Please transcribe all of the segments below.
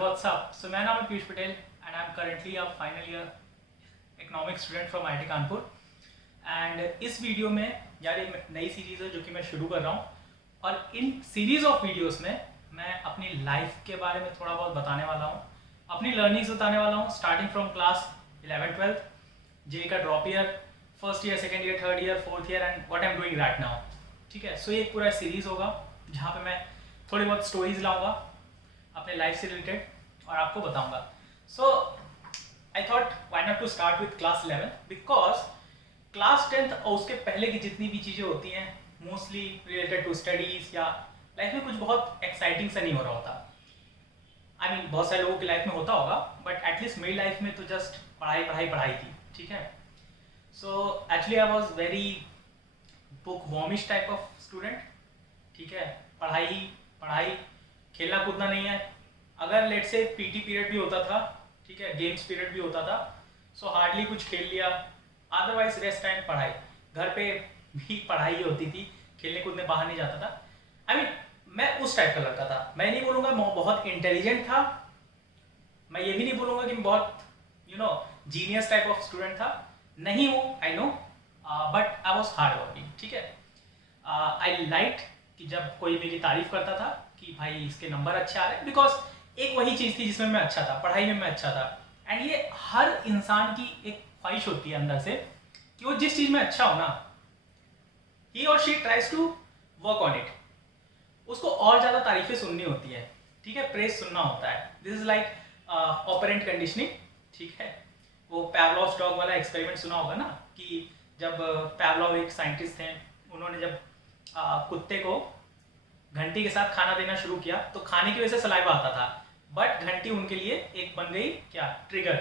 what's up? So my name is Piyush Patel and I'm currently a final year economics student from IIT Kanpur and इस video में यार एक नई series है जो कि मैं शुरू कर रहा हूँ और इन सीरीज ऑफ वीडियोस में मैं अपनी लाइफ के बारे में थोड़ा बहुत बताने वाला हूँ, अपनी लर्निंग्स बताने वाला हूँ स्टार्टिंग फ्रॉम क्लास 11-12 जे का drop year, first year, second year, third year, fourth year and what I am doing right now. ठीक है, सो ये एक पूरा सीरीज होगा जहाँ पे मैं थोड़ी बहुत स्टोरीज लाऊंगा अपने लाइफ से रिलेटेड और आपको बताऊंगा। So I thought why not to start with class 11 because class 10th और उसके पहले की जितनी भी चीज़ें होती हैं मोस्टली रिलेटेड टू स्टडीज़ या लाइफ में कुछ बहुत एक्साइटिंग सा नहीं हो रहा होता। आई मीन बहुत सारे लोगों की लाइफ में होता होगा बट एटलीस्ट मेरी लाइफ में तो जस्ट पढ़ाई पढ़ाई पढ़ाई थी। ठीक है, so actually I was very book wormish type of student. ठीक है, पढ़ाई पढ़ाई, खेलना कूदना नहीं है। अगर लेट से पीटी पीरियड भी होता था, ठीक है, गेम्स पीरियड भी होता था, सो हार्डली कुछ खेल लिया, अदरवाइज रेस्ट टाइम पढ़ाई। घर पे भी पढ़ाई ही होती थी, खेलने कूदने बाहर नहीं जाता था। आई मीन मैं उस टाइप का लड़का था। मैं नहीं बोलूँगा मैं बहुत इंटेलिजेंट था, मैं ये भी नहीं बोलूँगा कि मैं बहुत जीनियस टाइप ऑफ स्टूडेंट था, नहीं हूँ, I know, but I was hard working. ठीक है, आई लाइक कि जब कोई मेरी तारीफ करता था कि भाई इसके नंबर अच्छे आ रहे हैं, बिकॉज एक वही चीज़ थी जिसमें मैं अच्छा था, पढ़ाई में मैं अच्छा था। एंड ये हर इंसान की एक ख्वाहिश होती है अंदर से कि वो जिस चीज़ में अच्छा हो ना, ही और she tries to work on it, उसको और ज़्यादा तारीफें सुननी होती है। ठीक है, प्रेज सुनना होता है। This is like operant conditioning. ठीक है, वो पैवलोव्स डॉग वाला एक्सपेरिमेंट सुना होगा ना, कि जब पैवलोव एक साइंटिस्ट थे, उन्होंने जब कुत्ते को घंटी के साथ खाना देना शुरू किया तो खाने की वजह से सलाइवा आता था, बट घंटी उनके लिए एक बन गई क्या, ट्रिगर।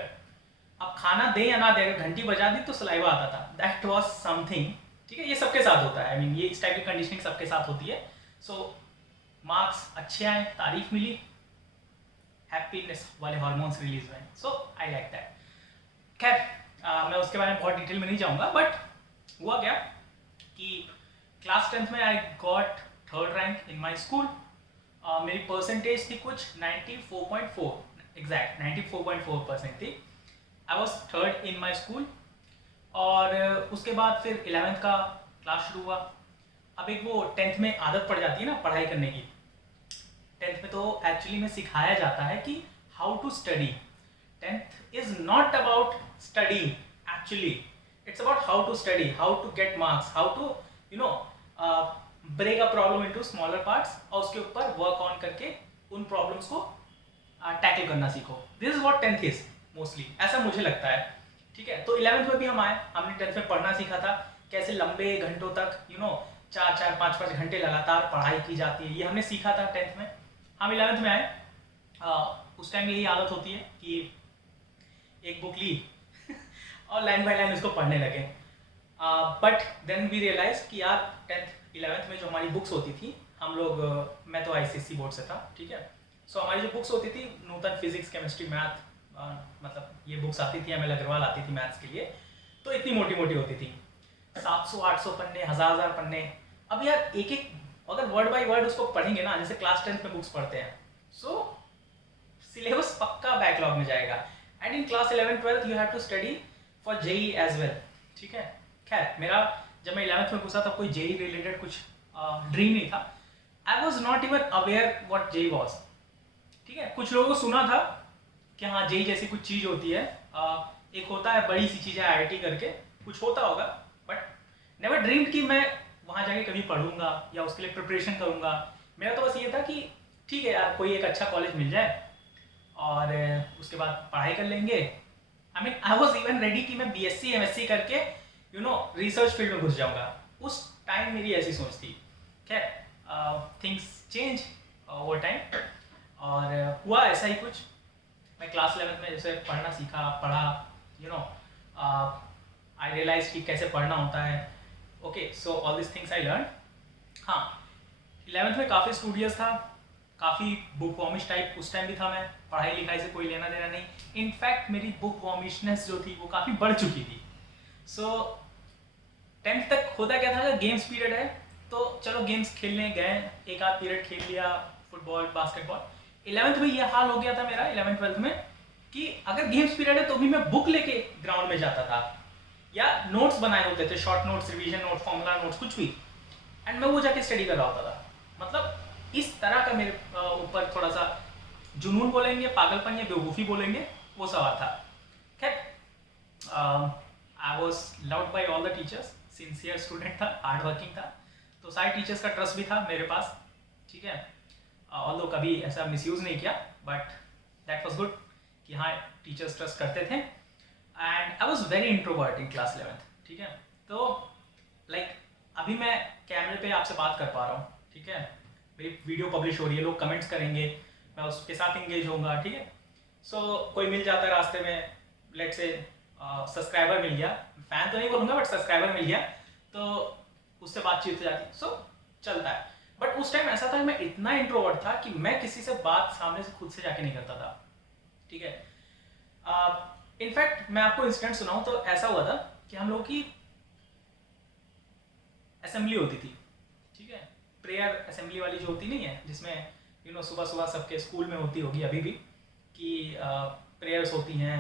अब खाना दे या ना दे, अगर घंटी बजा दी तो सलाइवा आता था। That was something. ठीक है, ये सबके साथ होता है। आई मीन ये इस टाइप की कंडीशनिंग सबके साथ होती है। सो मार्क्स अच्छे आए, तारीफ मिली, हैप्पीनेस वाले हार्मोन्स रिलीज हुए। सो आई लाइक दैट। खैर, मैं उसके बारे में बहुत डिटेल में नहीं जाऊँगा, बट हुआ क्या कि क्लास 10th में I got third rank in my school. मेरी परसेंटेज थी कुछ 94.4, एग्जैक्ट 94.4% थी। I was third in my school. और उसके बाद फिर 11th का क्लास शुरू हुआ। अब एक वो 10th में आदत पड़ जाती है ना पढ़ाई करने की। 10th में तो एक्चुअली में सिखाया जाता है कि how to study. 10th is not about study actually, it's about how to study, how to get marks, how to break a problem into smaller parts और उसके ऊपर वर्क ऑन करके उन प्रॉब्लम्स को टैकल करना सीखो। This is what 10th is mostly, ऐसा मुझे लगता है। ठीक है, तो 11th में भी हम आए, हमने 10th में पढ़ना सीखा था, कैसे लंबे घंटों तक 4-4, 5-5 घंटे लगातार पढ़ाई की जाती है, ये हमने सीखा था 10th में। हम 11th में आए, उस टाइम यही आदत होती है कि एक बुक ली और लाइन बाय लाइन उसको पढ़ने लगे। बट देन वी रियलाइज कि यार 10th 11th में जो हमारी बुक्स होती थी, हम लोग मैं तो ICSE बोर्ड से था। ठीक है, सो हमारी जो बुक्स होती थी, नूतन फिजिक्स, केमिस्ट्री, मैथ, मतलब ये बुक्स आती थी, ML अग्रवाल आती थी मैथ्स के लिए, तो इतनी मोटी मोटी होती थी, 700-800 पन्ने, 1000 पन्ने। अब यार एक एक अगर वर्ड बाय वर्ड उसको पढ़ेंगे ना, जैसे क्लास 10th में बुक्स पढ़ते हैं, सो सिलेबस पक्का बैकलॉग में जाएगा। And in class 11-12 you have to study for JEE as well. ठीक है, खैर मेरा जब मैं 11th में घुसा तब कोई JEE रिलेटेड कुछ ड्रीम नहीं था। I was not even aware what JEE was. ठीक है, कुछ लोगों को सुना था कि हाँ JEE जैसी कुछ चीज़ होती है, एक होता है बड़ी सी चीज़ है IIT करके, कुछ होता होगा, बट नेवर ड्रीम्ड कि मैं वहाँ जाके कभी पढ़ूंगा या उसके लिए प्रिपरेशन करूँगा। मेरा तो बस ये था कि ठीक है यार, कोई एक अच्छा कॉलेज मिल जाए और उसके बाद पढ़ाई कर लेंगे। आई mean I was even ready कि मैं BSc MSc करके रिसर्च फील्ड में घुस जाऊंगा। उस टाइम मेरी ऐसी सोच थी। खैर, थिंग्स चेंज ओवर टाइम और हुआ ऐसा ही कुछ। मैं क्लास 11th में जैसे पढ़ना सीखा, पढ़ा, आई रियलाइज कि कैसे पढ़ना होता है। Okay, so all this things I learn. हाँ, 11th में काफ़ी स्टूडियस था, काफ़ी बुक वॉमिश टाइप उस टाइम भी था मैं, पढ़ाई लिखाई से कोई लेना देना नहीं। इनफैक्ट मेरी बुक वॉमिशनेस जो थी वो काफ़ी बढ़ चुकी थी। सो 10th तक होता क्या था, गेम्स पीरियड है तो चलो गेम्स खेलने गए, एक आध पीरियड खेल लिया, फुटबॉल, बास्केटबॉल। 11th में ये हाल हो गया था मेरा 11th-12th में कि अगर गेम्स पीरियड है तो भी मैं बुक लेके ग्राउंड में जाता था या नोट्स बनाए होते थे, short notes, revision note, formula notes, कुछ भी, एंड मैं वो जाके स्टडी कर रहा होता था। मतलब इस तरह का मेरे ऊपर थोड़ा सा जुनून बोलेंगे, पागलपन या बेवकूफ़ी बोलेंगे, वो सवाल था। खैर I was loved by all the teachers, sincere student था, हार्ड वर्किंग था, तो सारे टीचर्स का ट्रस्ट भी था मेरे पास, ठीक है। ऑल्दो कभी ऐसा मिसयूज़ नहीं किया, बट दैट वॉज गुड कि हाँ टीचर्स ट्रस्ट करते थे। And I was very introvert in class 11th, ठीक है। तो लाइक अभी मैं कैमरे पे आपसे बात कर पा रहा हूँ, ठीक है, मेरी वीडियो पब्लिश हो रही है, लोग कमेंट्स करेंगे, मैं उसके साथ इंगेज होऊंगा, ठीक है। सो कोई मिल जाता है रास्ते में, लेट से सब्सक्राइबर मिल गया, फैन तो नहीं बोलूँगा बट सब्सक्राइबर मिल गया, तो उससे बातचीत हो जाती, सो चलता है। बट उस टाइम ऐसा था कि मैं इतना इंट्रोवर्ट था कि मैं किसी से बात सामने से खुद से जाके नहीं करता था, ठीक है। इनफैक्ट मैं आपको इंसिडेंट सुनाऊं तो ऐसा हुआ था कि हम लोगों की असेंबली होती थी, ठीक है, प्रेयर असेंबली वाली जो होती नहीं है, जिसमें सुबह सुबह सबके स्कूल में होती होगी अभी भी कि प्रेयर्स होती हैं।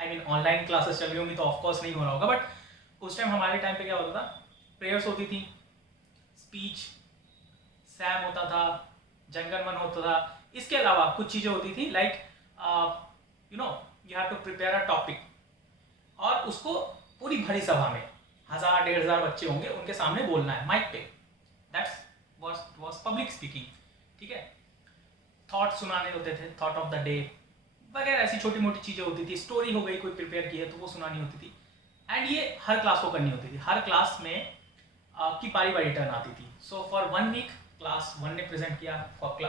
आई मीन ऑनलाइन क्लासेस चल रही होंगी तो ऑफकोर्स नहीं हो रहा होगा, बट उस टाइम हमारे टाइम पे क्या होता था, प्रेयर्स होती थी, स्पीच, सैम होता था, जनगण मन होता था, इसके अलावा कुछ चीज़ें होती थी like you have to prepare a topic, और उसको पूरी भरी सभा में 1000-1500 बच्चे होंगे, उनके सामने बोलना है माइक पे। दैट्स वाज पब्लिक स्पीकिंग, ठीक है। थॉट सुनाने होते थे, थॉट ऑफ द डे वगैरह, ऐसी छोटी मोटी चीज़ें होती थी। स्टोरी हो गई, कोई प्रिपेयर की है तो वो सुनानी होती थी, एंड ये हर क्लास को करनी होती थी। हर क्लास में आपकी बारी बारी टर्न आती थी। सो फॉर 1 वीक क्लास 1 ने प्रेजेंट किया,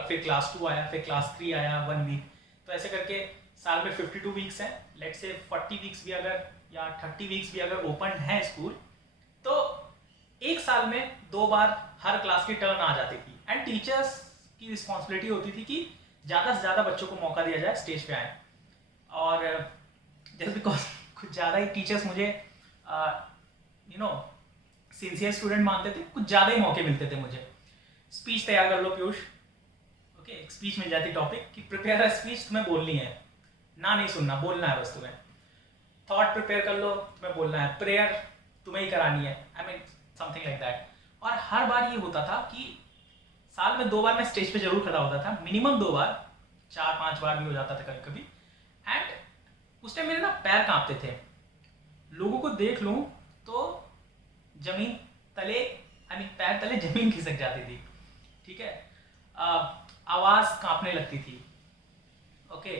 फिर क्लास 2 आया, फिर क्लास 3 आया 1 वीक, तो ऐसे करके साल में 52 वीक्स हैं, लेट से 40 वीक्स भी अगर या 30 वीक्स भी अगर ओपन है स्कूल, तो एक साल में 2 बार हर क्लास की टर्न आ जाती थी। एंड टीचर्स की रिस्पॉन्सिबिलिटी होती थी कि ज़्यादा से ज़्यादा बच्चों को मौका दिया जाए स्टेज पे आए, और जस्ट बिकॉज कुछ ज़्यादा ही टीचर्स मुझे सिंसियर स्टूडेंट मानते थे, कुछ ज़्यादा ही मौके मिलते थे मुझे। स्पीच तैयार कर लो पीयूष, ओके, एक स्पीच मिल जाती टॉपिक कि प्रिपेयर अ स्पीच, तुम्हें बोलनी है, ना नहीं सुनना, बोलना है बस तुम्हें। थॉट प्रिपेयर कर लो, तुम्हें बोलना है। प्रेयर तुम्हें ही करानी है, I mean something like that. और हर बार ये होता था कि साल में 2 बार मैं स्टेज पे जरूर खड़ा होता था, मिनिमम 2 बार, 4-5 बार भी हो जाता था कभी कभी। एंड उस टाइम मेरे ना पैर कांपते थे, लोगों को देख लूं तो जमीन तले, आई मीन पैर तले जमीन खिसक जाती थी, ठीक है। आवाज़ कांपने लगती थी, ओके,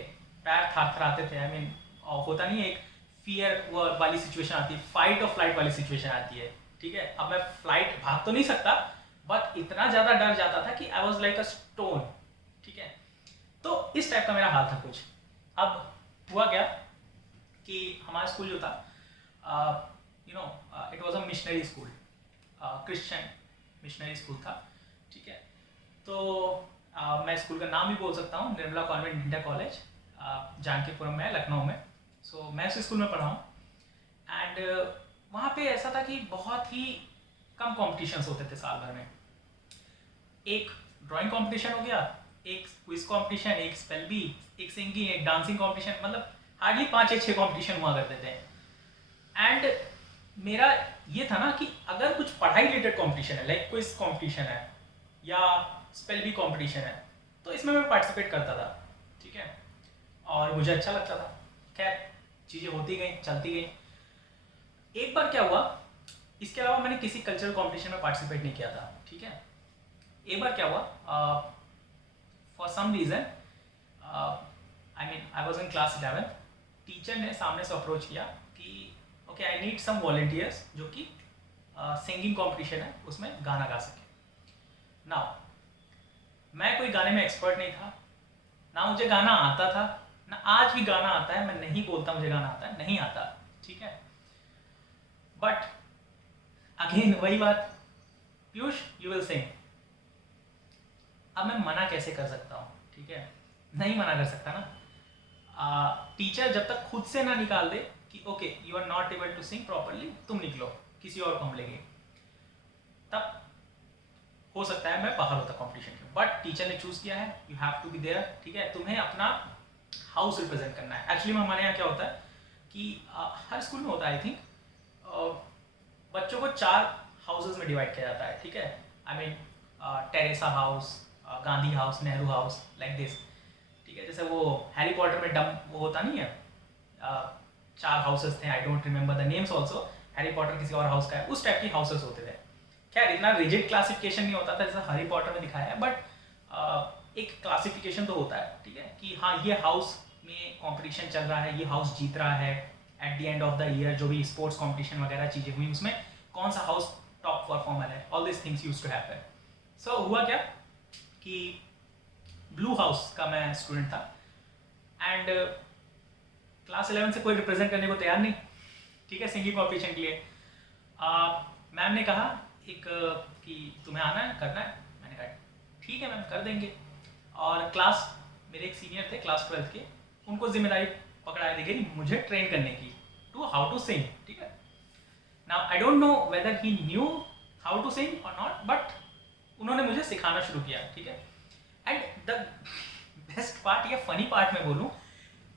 पैर थरथराते थे, आई मीन होता नहीं, एक फियर वाली सिचुएशन आती है, फाइट और फ्लाइट वाली सिचुएशन आती है, ठीक है। अब मैं फ्लाइट भाग तो नहीं सकता, बट इतना ज़्यादा डर जाता था कि I was like a stone, ठीक है। तो इस टाइप का मेरा हाल था कुछ। अब हुआ क्या कि हमारा स्कूल जो था, it was a missionary school, Christian missionary school था, ठीक है। तो मैं स्कूल का नाम भी बोल सकता हूँ, Nirmala convent India college, Janakipuram में, लखनऊ में। सो मैं उस स्कूल में पढ़ा हूँ, एंड वहाँ पे ऐसा था कि बहुत ही कम कॉम्पिटिशन्स होते थे साल भर में। एक ड्राइंग कंपटीशन हो गया, एक क्विज कंपटीशन, एक स्पेल बी, एक सिंगिंग, एक डांसिंग कंपटीशन, मतलब हार्डली 5 या 6 कंपटीशन हुआ करते थे। एंड मेरा ये था ना कि अगर कुछ पढ़ाई रिलेटेड कंपटीशन है, लाइक क्विज कंपटीशन है या स्पेल बी कंपटीशन है, तो इसमें मैं पार्टिसिपेट करता था, ठीक है, और मुझे अच्छा लगता था। खैर चीज़ें होती गई, चलती गई। एक बार क्या हुआ, इसके अलावा मैंने किसी कल्चरल कंपटीशन में पार्टिसिपेट नहीं किया था, ठीक है। एक बार क्या हुआ, for some reason, I mean I was in class 11, teacher ने सामने से अप्रोच किया कि okay I need some volunteers जो कि सिंगिंग कंपटीशन है उसमें गाना गा सके। नाउ मैं कोई गाने में एक्सपर्ट नहीं था, ना मुझे गाना आता था, ना आज भी गाना आता है, मैं नहीं बोलता मुझे गाना आता है, नहीं आता, ठीक है। बट अगेन वही बात, पीयूष यू विल सिंग। अब मैं मना कैसे कर सकता हूँ, ठीक है, नहीं मना कर सकता ना। टीचर जब तक खुद से ना निकाल दे कि okay you are not able to sing properly, तुम निकलो, किसी और को हम लेंगे, तब हो सकता है मैं बाहर होता कंपटीशन के, बट टीचर ने चूज़ किया है, you have to be there, ठीक है। तुम्हें अपना हाउस रिप्रेजेंट करना है। एक्चुअली में हमारे यहाँ क्या होता है कि हर स्कूल में होता है आई थिंक, बच्चों को 4 हाउसेज में डिवाइड किया जाता है, ठीक है। I mean Teresa house, Gandhi house, Nehru house, like this, ठीक है। जैसे वो हैरी पॉटर में डम वो होता नहीं है, 4 हाउसेज थे, I don't remember the names also, Harry Potter किसी और हाउस का है, उस टाइप की हाउसेज होते थे। खैर इतना रिजिड क्लासिफिकेशन नहीं होता था जैसा हैरी पॉटर में दिखाया है, बट एक क्लासिफिकेशन तो होता है, ठीक है, कि हाँ ये हाउस में कंपटीशन चल रहा है, ये हाउस जीत रहा है, at the end of the year जो भी स्पोर्ट्स कंपटीशन वगैरह चीज़ें हुई उसमें कौन सा हाउस टॉप परफॉर्मर है, all this things used to happen. So हुआ क्या कि ब्लू हाउस का मैं स्टूडेंट था, एंड क्लास 11 से कोई रिप्रेजेंट करने को तैयार नहीं, ठीक है, सिंगिंग कॉम्पिटिशन के लिए। मैम ने कहा एक कि तुम्हें आना है, करना है। मैंने कहा ठीक है मैम, कर देंगे। और क्लास मेरे एक सीनियर थे क्लास 12 के, उनको जिम्मेदारी पकड़ा दी गई मुझे ट्रेन करने की टू हाउ टू सिंग, ठीक है। Now I don't know whether he knew how to sing और नॉट, बट उन्होंने मुझे सिखाना शुरू किया, ठीक है। एंड द बेस्ट पार्ट या फनी पार्ट मैं बोलूँ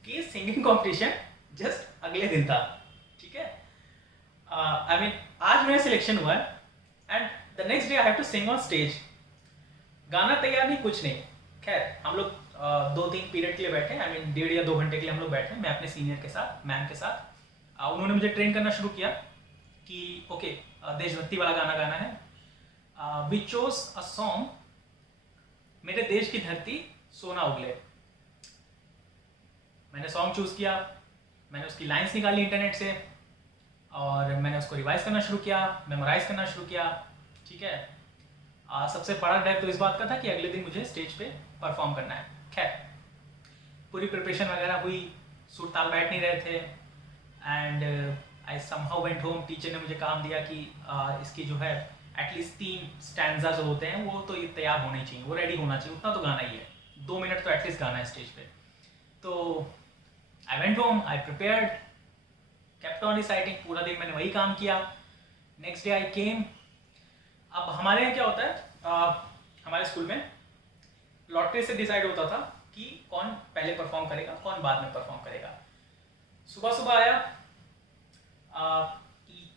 कि सिंगिंग कॉम्पिटिशन जस्ट अगले दिन था, ठीक है। आई मीन आज मेरा सिलेक्शन हुआ है and the next day I have to sing on stage. गाना तैयार नहीं, कुछ नहीं। खैर हम लोग 2-3 पीरियड के लिए बैठे, आई मीन 1.5 या 2 घंटे के लिए हम लोग बैठे, मैं अपने सीनियर के साथ, मैम के साथ। उन्होंने मुझे ट्रेन करना शुरू किया कि ओके देशभक्ति वाला गाना गाना है। वी चोज अ सॉन्ग, मेरे देश की धरती सोना उगले। मैंने सॉन्ग चूज किया, मैंने उसकी लाइंस निकाली इंटरनेट से और मैंने उसको रिवाइज करना शुरू किया, मेमोराइज करना शुरू किया, ठीक है। सबसे बड़ा डर तो इस बात का था कि अगले दिन मुझे स्टेज पे परफॉर्म करना है। खैर पूरी प्रिपरेशन वगैरह हुई, सुर ताल बैठ नहीं रहे थे, and I somehow went home. Teacher ने मुझे काम दिया कि इसकी जो है एटलीस्ट 3 स्टैंडा जो होते हैं वो तो ये तैयार होने चाहिए, वो रेडी होना चाहिए, उतना तो गाना ही है, 2 मिनट तो एटलीस्ट गाना है स्टेज पे। तो I went home, I prepared, kept on reciting, पूरा दिन मैंने वही काम किया। नेक्स्ट डे आई केम। अब हमारे यहाँ क्या होता है, हमारे स्कूल में लॉटरी से डिसाइड होता था कि कौन पहले परफॉर्म करेगा, कौन बाद में परफॉर्म करेगा। सुबह सुबह आया,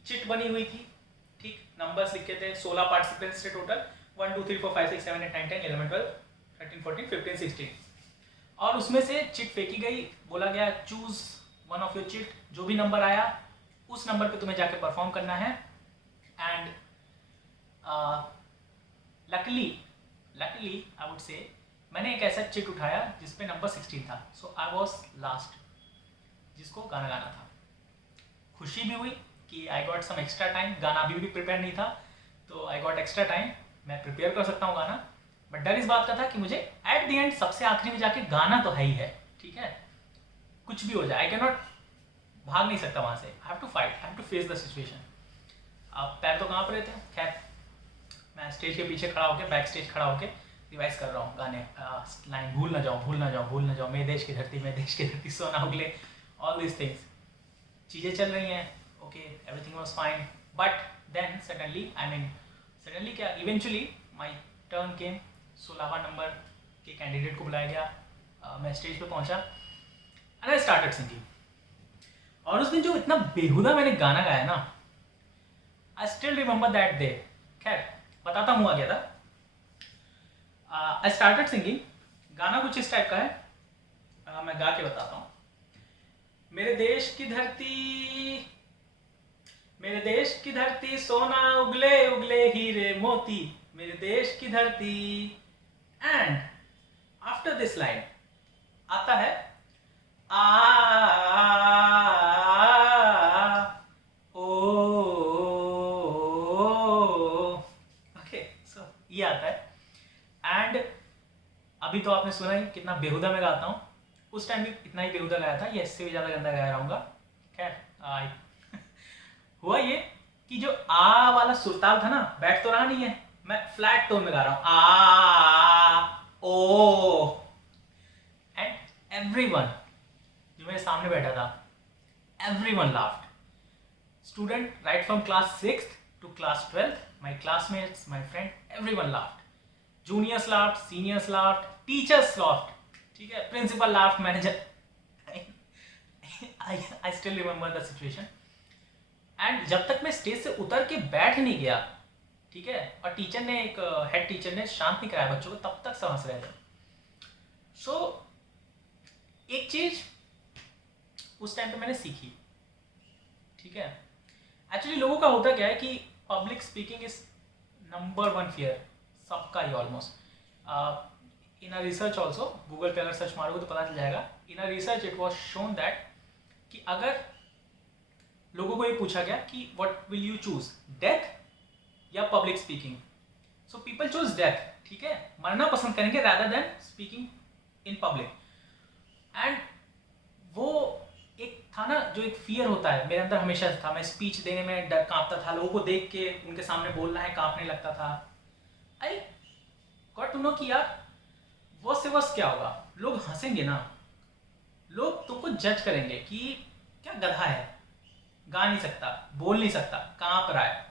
चिट बनी हुई थी, ठीक, नंबर्स लिखे थे, 16 पार्टिसिपेंट्स थे टोटल, 1 2 3 4 5 6 7 8 9 10 11 12 13 14 15 16, और उसमें से चिट फेंकी गई, बोला गया choose one of your chit, जो भी नंबर आया उस नंबर पे तुम्हें जाके परफॉर्म करना है। एंड लकीली आई वुड से मैंने एक ऐसा चिट उठाया जिसपे नंबर 16 था, सो आई वॉज लास्ट जिसको गाना गाना था। खुशी भी हुई कि I got some extra time, गाना अभी भी प्रिपेयर नहीं था तो आई गॉट एक्स्ट्रा टाइम, मैं प्रिपेयर कर सकता हूँ गाना। बट डर इस बात का था कि मुझे एट द एंड सबसे आखिरी में जाके गाना तो है ही है, ठीक है, कुछ भी हो जाए, आई कैन नॉट, भाग नहीं सकता वहाँ से, I have to fight, I have to face the situation. अब पैर तो कांप रहे थे। खैर मैं स्टेज के पीछे खड़ा होकर, बैक स्टेज खड़ा होकर रिवाइज कर रहा हूँ गाने, लाइन भूल ना जाऊँ, भूल ना जाऊँ, भूल ना जाऊँ, मेरे देश की धरती, मेरे देश की धरती सोना उगले, ऑल दिस थिंग्स। चीज़ें चल रही हैं, okay, everything was fine, but then suddenly क्या, इवेंचुअली माय टर्न केम, 16वां नंबर के कैंडिडेट को बुलाया गया, मैं स्टेज पे पहुंचा एंड आई स्टार्टेड सिंगिंग। और उस दिन जो इतना बेहुदा मैंने गाना गाया ना, I still remember that day. खैर बताता हूँ आ गया था। आई स्टार्टेड सिंगिंग, गाना कुछ इस टाइप का है, मैं गा के बताता हूँ। मेरे देश की धरती, मेरे देश की धरती सोना उगले उगले हीरे मोती, मेरे देश की धरती। एंड आफ्टर दिस लाइन आता है आ ओ, ओके, सो ये आता है। एंड अभी तो आपने सुना ही कितना बेहुदा मैं गाता हूँ, उस टाइम भी इतना ही बेहुदा गाया था, ये इससे भी ज़्यादा गंदा गाया रहूँगा। खैर हुआ ये कि जो आ वाला सुरताल था ना, बैठ तो रहा नहीं है, मैं फ्लैट टोन में गा रहा हूँ, आ ओ, एंड एवरीवन जो मेरे सामने बैठा था, everyone laughed. Student right from class 6th to class 12th, my classmates, my friend, everyone laughed. Juniors laughed, seniors laughed, teachers laughed. ठीक है, principal laughed, manager. I still remember the situation. And जब तक मैं stage से उतर के बैठ नहीं गया, ठीक है, और टीचर ने एक हेड टीचर ने शांत नहीं कराया बच्चों को, तब तक सब हंस रहे थे. सो एक चीज उस टाइम पे मैंने सीखी, ठीक है. एक्चुअली लोगों का होता क्या है कि public speaking is number 1 fear सबका ही almost. In a research also, Google पे अगर सर्च मारोगे तो पता चल जाएगा. In a research it was shown that कि अगर लोगों को ये पूछा गया कि what will you choose, death या public speaking, so people choose death. ठीक है, मरना पसंद करेंगे rather than speaking in public. And वो एक था ना जो एक फियर होता है मेरे अंदर हमेशा से था. मैं स्पीच देने में डर कांपता था, लोगों को देख के उनके सामने बोलना है कांपने लगता था. आई गॉट टू नो कि यार वर्स्ट से वर्स्ट क्या होगा, लोग हंसेंगे ना, लोग तुमको जज करेंगे कि क्या गधा है, गा नहीं सकता, बोल नहीं सकता, कांप रहा है.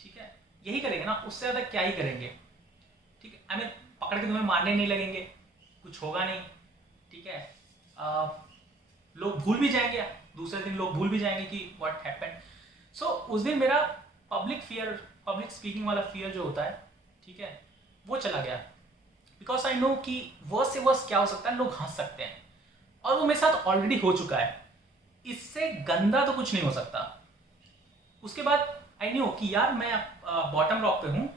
ठीक है, यही करेंगे ना, उससे ज़्यादा क्या ही करेंगे. ठीक है, आई मीन पकड़ के तुम्हें मारने नहीं लगेंगे, कुछ होगा नहीं. ठीक है, लोग भूल भी जाएंगे, दूसरे दिन लोग भूल भी जाएंगे कि व्हाट हैपेंड. सो उस दिन मेरा पब्लिक स्पीकिंग वाला फियर जो होता है, ठीक है, वो चला गया. बिकॉज आई नो कि वर्स्ट से वर्स्ट क्या हो सकता है, लोग हंस सकते हैं, और वो मेरे साथ ऑलरेडी हो चुका है. इससे गंदा तो कुछ नहीं हो सकता. उसके बाद आई न्यू कि यार मैं बॉटम रॉक पे हूँ,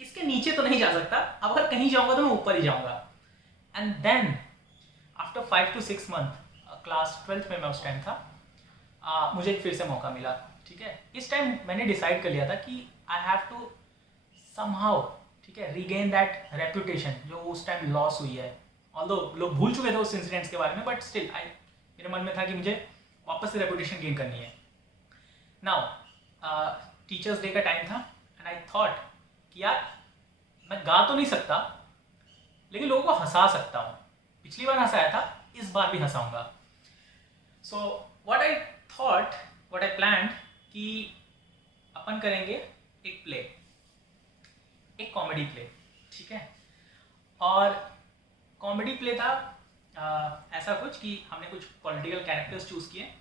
इसके नीचे तो नहीं जा सकता, अब अगर कहीं जाऊंगा तो मैं ऊपर ही जाऊंगा. And then after 5 to 6 month, class 12th में मैं उस टाइम था, मुझे फिर से मौका मिला. ठीक है, इस टाइम मैंने डिसाइड कर लिया था कि आई हैव टू समहाउ, ठीक है, रीगेन दैट रेपुटेशन जो उस टाइम लॉस हुई है. ऑल्दो लोग भूल चुके थे उस इंसिडेंट्स के बारे में, बट स्टिल मेरे मन में था कि मुझे वापस से रेपुटेशन गेन करनी है. नाउ टीचर्स डे का टाइम था एंड आई थॉट कि यार मैं गा तो नहीं सकता, लेकिन लोगों को हंसा सकता हूँ. पिछली बार हंसाया था, इस बार भी हंसाऊंगा. So what I thought, what I planned कि अपन करेंगे एक प्ले, एक कॉमेडी प्ले. ठीक है, और कॉमेडी प्ले था ऐसा कुछ कि हमने कुछ पॉलिटिकल कैरेक्टर्स चूज किए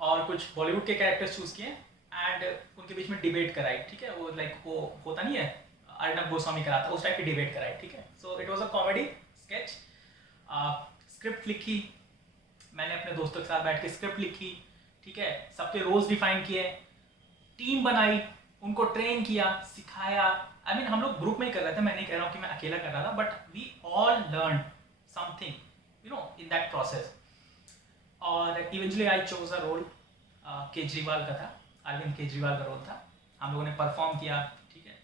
और कुछ बॉलीवुड के कैरेक्टर्स चूज किए एंड उनके बीच में डिबेट कराई. ठीक है, वो लाइक वो होता नहीं है अर्नब गोस्वामी कराता, उस टाइप की डिबेट कराई. ठीक है, so it was a comedy sketch. Script लिखी मैंने अपने दोस्तों के साथ बैठ के, स्क्रिप्ट लिखी. ठीक है, सबके रोल्स डिफाइन किए, टीम बनाई, उनको ट्रेन किया, सिखाया. आई मीन हम लोग ग्रुप में ही कर रहे थे, मैं नहीं कह रहा हूँ कि मैं अकेला कर रहा था, but we all learn something you know in that process. और eventually I chose a role, Kejriwal का था, अरविंद केजरीवाल का रोल था. हम लोगों ने परफॉर्म किया. ठीक है,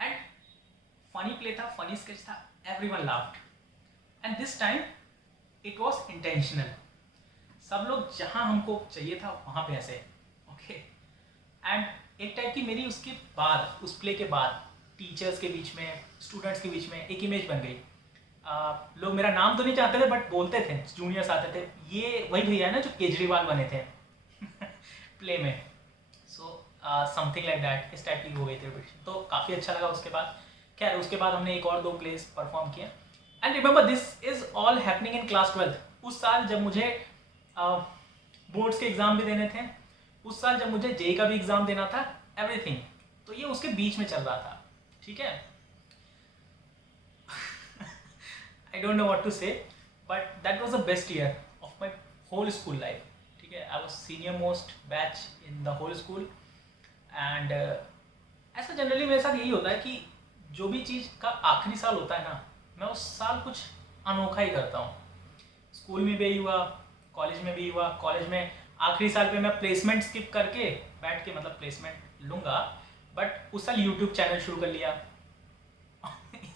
एंड फनी प्ले था, फनी स्केच था, everyone laughed. And this time it was intentional. सब लोग जहाँ हमको चाहिए था वहाँ पे ऐसे. ओके, एंड एक टाइप की मेरी उसके बाद, उस प्ले के बाद टीचर्स के बीच में, स्टूडेंट्स के बीच में एक इमेज बन गई. लोग मेरा नाम तो नहीं चाहते थे, बट बोलते थे, जूनियर्स आते थे, ये वही भैया है ना जो केजरीवाल बने थे प्ले में. सो समथिंग लाइक दैट, इस टाइप की हो गई थी. तो काफ़ी अच्छा लगा उसके बाद. खैर उसके बाद हमने एक और 2 प्लेस परफॉर्म किए. And remember this is all happening in class 12th. उस साल जब मुझे बोर्ड्स के एग्ज़ाम भी देने थे, उस साल जब मुझे जेई का भी एग्ज़ाम देना था, एवरीथिंग. तो ये उसके बीच में चल रहा था. ठीक है, I don't know what to say, but that was the best year of my whole school life. ठीक है, I was senior most batch in the whole school and ऐसा जनरली मेरे साथ यही होता है कि जो भी चीज़ का आखिरी साल होता है ना, मैं उस साल कुछ अनोखा ही करता हूँ. स्कूल में भी यही हुआ, कॉलेज में भी हुआ. कॉलेज में आखिरी साल पे मैं प्लेसमेंट स्किप करके बैठ के, मतलब प्लेसमेंट लूँगा, बट उस साल यूट्यूब चैनल शुरू कर लिया,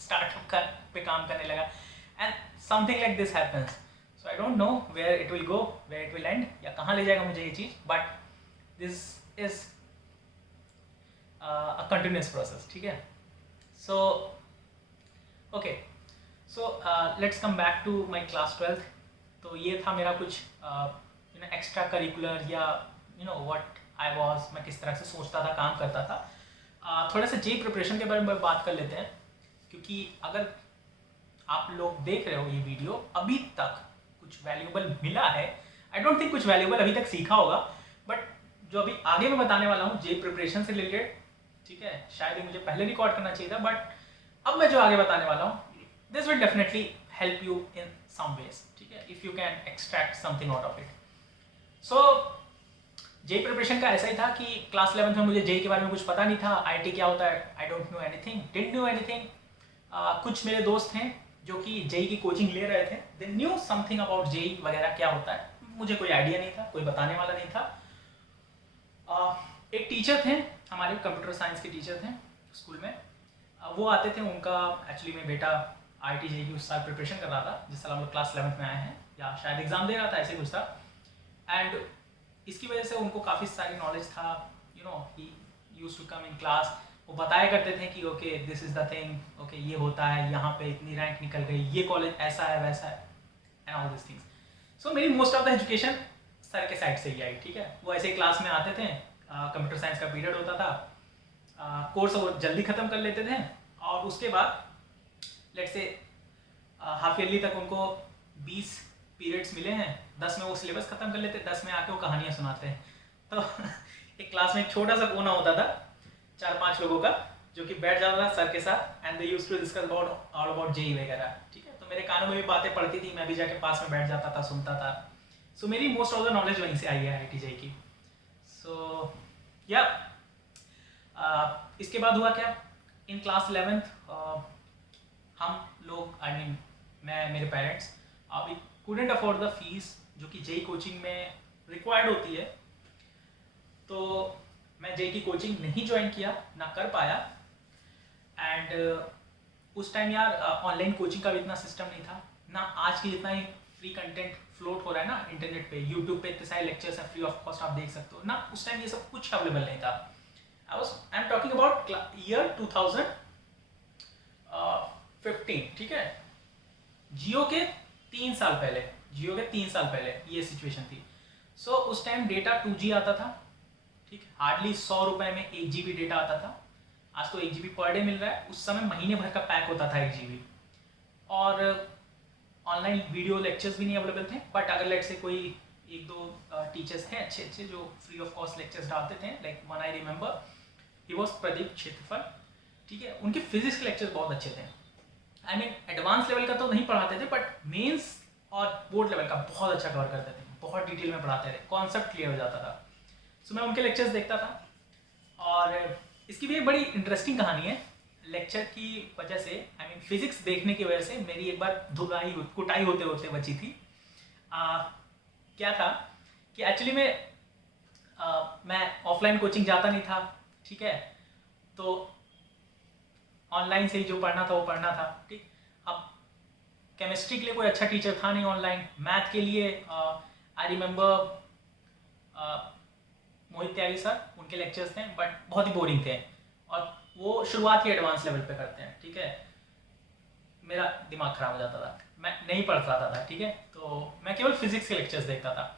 स्टार्टअप पे काम करने लगा. And something like this happens. So I don't know where it will go, where it will end, या कहाँ ले जाएगा मुझे ये चीज़, but this is a continuous process. ठीक है, so okay, so let's come back to my class 12th. तो ये था मेरा कुछ एक्स्ट्रा करिकुलर या what I was, मैं किस तरह से सोचता था, काम करता था. थोड़ा सा जेई प्रिपरेशन के बारे में बात कर लेते हैं, क्योंकि अगर आप लोग देख रहे हो ये वीडियो, अभी तक कुछ वैल्यूएबल मिला है। आई डोंट थिंक कुछ वैल्यूएबल अभी तक सीखा होगा, बट जो अभी आगे मैं बताने वाला हूँ जेई प्रिपरेशन से रिलेटेड, ठीक है, शायद ये मुझे पहले रिकॉर्ड करना चाहिए था, बट अब मैं जो आगे बताने वाला हूँ, this will definitely help you in some ways, ठीक है, if you can extract something out of it. So JEE preparation का ऐसा ही था कि क्लास 11th में मुझे जेई के बारे में कुछ पता नहीं था, आईटी क्या होता है, आई don't know anything, didn't know anything. कुछ मेरे दोस्त हैं जो कि जेई की कोचिंग ले रहे थे, they knew something about JEE वगैरह क्या होता है, मुझे कोई आइडिया नहीं था, कोई बताने वाला नहीं था। एक टीचर थे हमारे, कंप्यूटर साइंस के टीचर थे स्कूल में, वो आते थे, उनका एक्चुअली में बेटा आईटी जेई की उस साल प्रिपरेशन कर रहा था जिस साल हम लोग क्लास 11th में आए हैं, या शायद एग्ज़ाम दे रहा था, ऐसे कुछ था। एंड इसकी वजह से उनको काफ़ी सारी नॉलेज था, you know, he used to come in class, वो बताया करते थे कि okay this is the thing, okay ये होता है, यहाँ पे इतनी रैंक निकल गई, ये कॉलेज ऐसा है वैसा है, एंड ऑल दिस थिंग्स। सो मेरी most of the education sir के साइड से ही आई, ठीक है। वो ऐसे क्लास में आते थे, कंप्यूटर साइंस का पीरियड होता था, कोर्स वो जल्दी ख़त्म कर लेते थे, और उसके बाद लेट्स से हाफ ईयरली तक उनको 20 पीरियड्स मिले हैं, 10 में वो सिलेबस ख़त्म कर लेते, 10 में आके वो कहानियाँ सुनाते हैं। तो एक क्लास में एक छोटा सा कोना होता था 4-5 लोगों का, जो कि बैठ जाता था सर के साथ, and they used to discuss all about JEE वगैरह, ठीक है। तो मेरे कानों में भी बातें पड़ती थी, मैं भी जाके पास में बैठ जाता था, सुनता था। सो मेरी मोस्ट ऑफ द नॉलेज वहीं से आई है आईटी जेई की। सो या इसके बाद हुआ क्या, इन क्लास 11th हम लोग, आई मीन मैं, मेरे पेरेंट्स अभी couldn't afford द फीस जो कि जेई कोचिंग में रिक्वायर्ड होती है, तो मैं जेई की कोचिंग नहीं ज्वाइन किया, ना कर पाया। एंड उस टाइम यार ऑनलाइन कोचिंग का भी इतना सिस्टम नहीं था ना, आज की जितना ही फ्री कंटेंट फ्लोट हो रहा है ना इंटरनेट पे, यूट्यूब पे इतने सारे लेक्चर्स हैं फ्री ऑफ कॉस्ट, आप देख सकते हो ना, उस टाइम ये सब कुछ अवेलेबल नहीं था। I am talking about year 2015, ठीक है, जियो के 3 साल पहले ये सिचुएशन थी। सो उस टाइम डेटा 2G आता था, ठीक, हार्डली 100 रुपये में 1 GB डेटा आता था। आज तो 1 GB पर डे मिल रहा है, उस समय महीने भर का पैक होता था 1 GB, और ऑनलाइन वीडियो लेक्चर्स भी नहीं अवेलेबल थे। बट अगर लेट से कोई 1-2 टीचर्स हैं अच्छे जो फ्री ऑफ कॉस्ट लेक्चर्स डालते थे, like one I remember, he was Pradeep क्षेत्रफल, ठीक है, उनके फिजिक्स के लेक्चर्स बहुत अच्छे थे। आई मीन एडवांस लेवल का तो नहीं पढ़ाते थे, बट मेंस और बोर्ड लेवल का बहुत अच्छा कवर करते थे, बहुत डिटेल में पढ़ाते थे, कॉन्सेप्ट क्लियर हो जाता था। सो मैं उनके लेक्चर्स देखता था। और इसकी भी एक बड़ी इंटरेस्टिंग कहानी है लेक्चर की वजह से, आई मीन फिजिक्स देखने की वजह से मेरी एक बार कुटाई होते होते बची थी। क्या था कि एक्चुअली में मैं ऑफलाइन कोचिंग जाता नहीं था, ठीक है, तो ऑनलाइन से ही जो पढ़ना था वो पढ़ना था, ठीक। अब केमिस्ट्री के लिए कोई अच्छा टीचर था नहीं ऑनलाइन, मैथ के लिए I remember Mohit Tyagi sir, उनके लेक्चर्स थे बट बहुत ही बोरिंग थे, और वो शुरुआत ही एडवांस लेवल पे करते हैं, ठीक है। मेरा दिमाग खराब हो जाता था, मैं नहीं पढ़ पाता था, ठीक है, तो मैं केवल फिजिक्स के लेक्चर्स देखता था।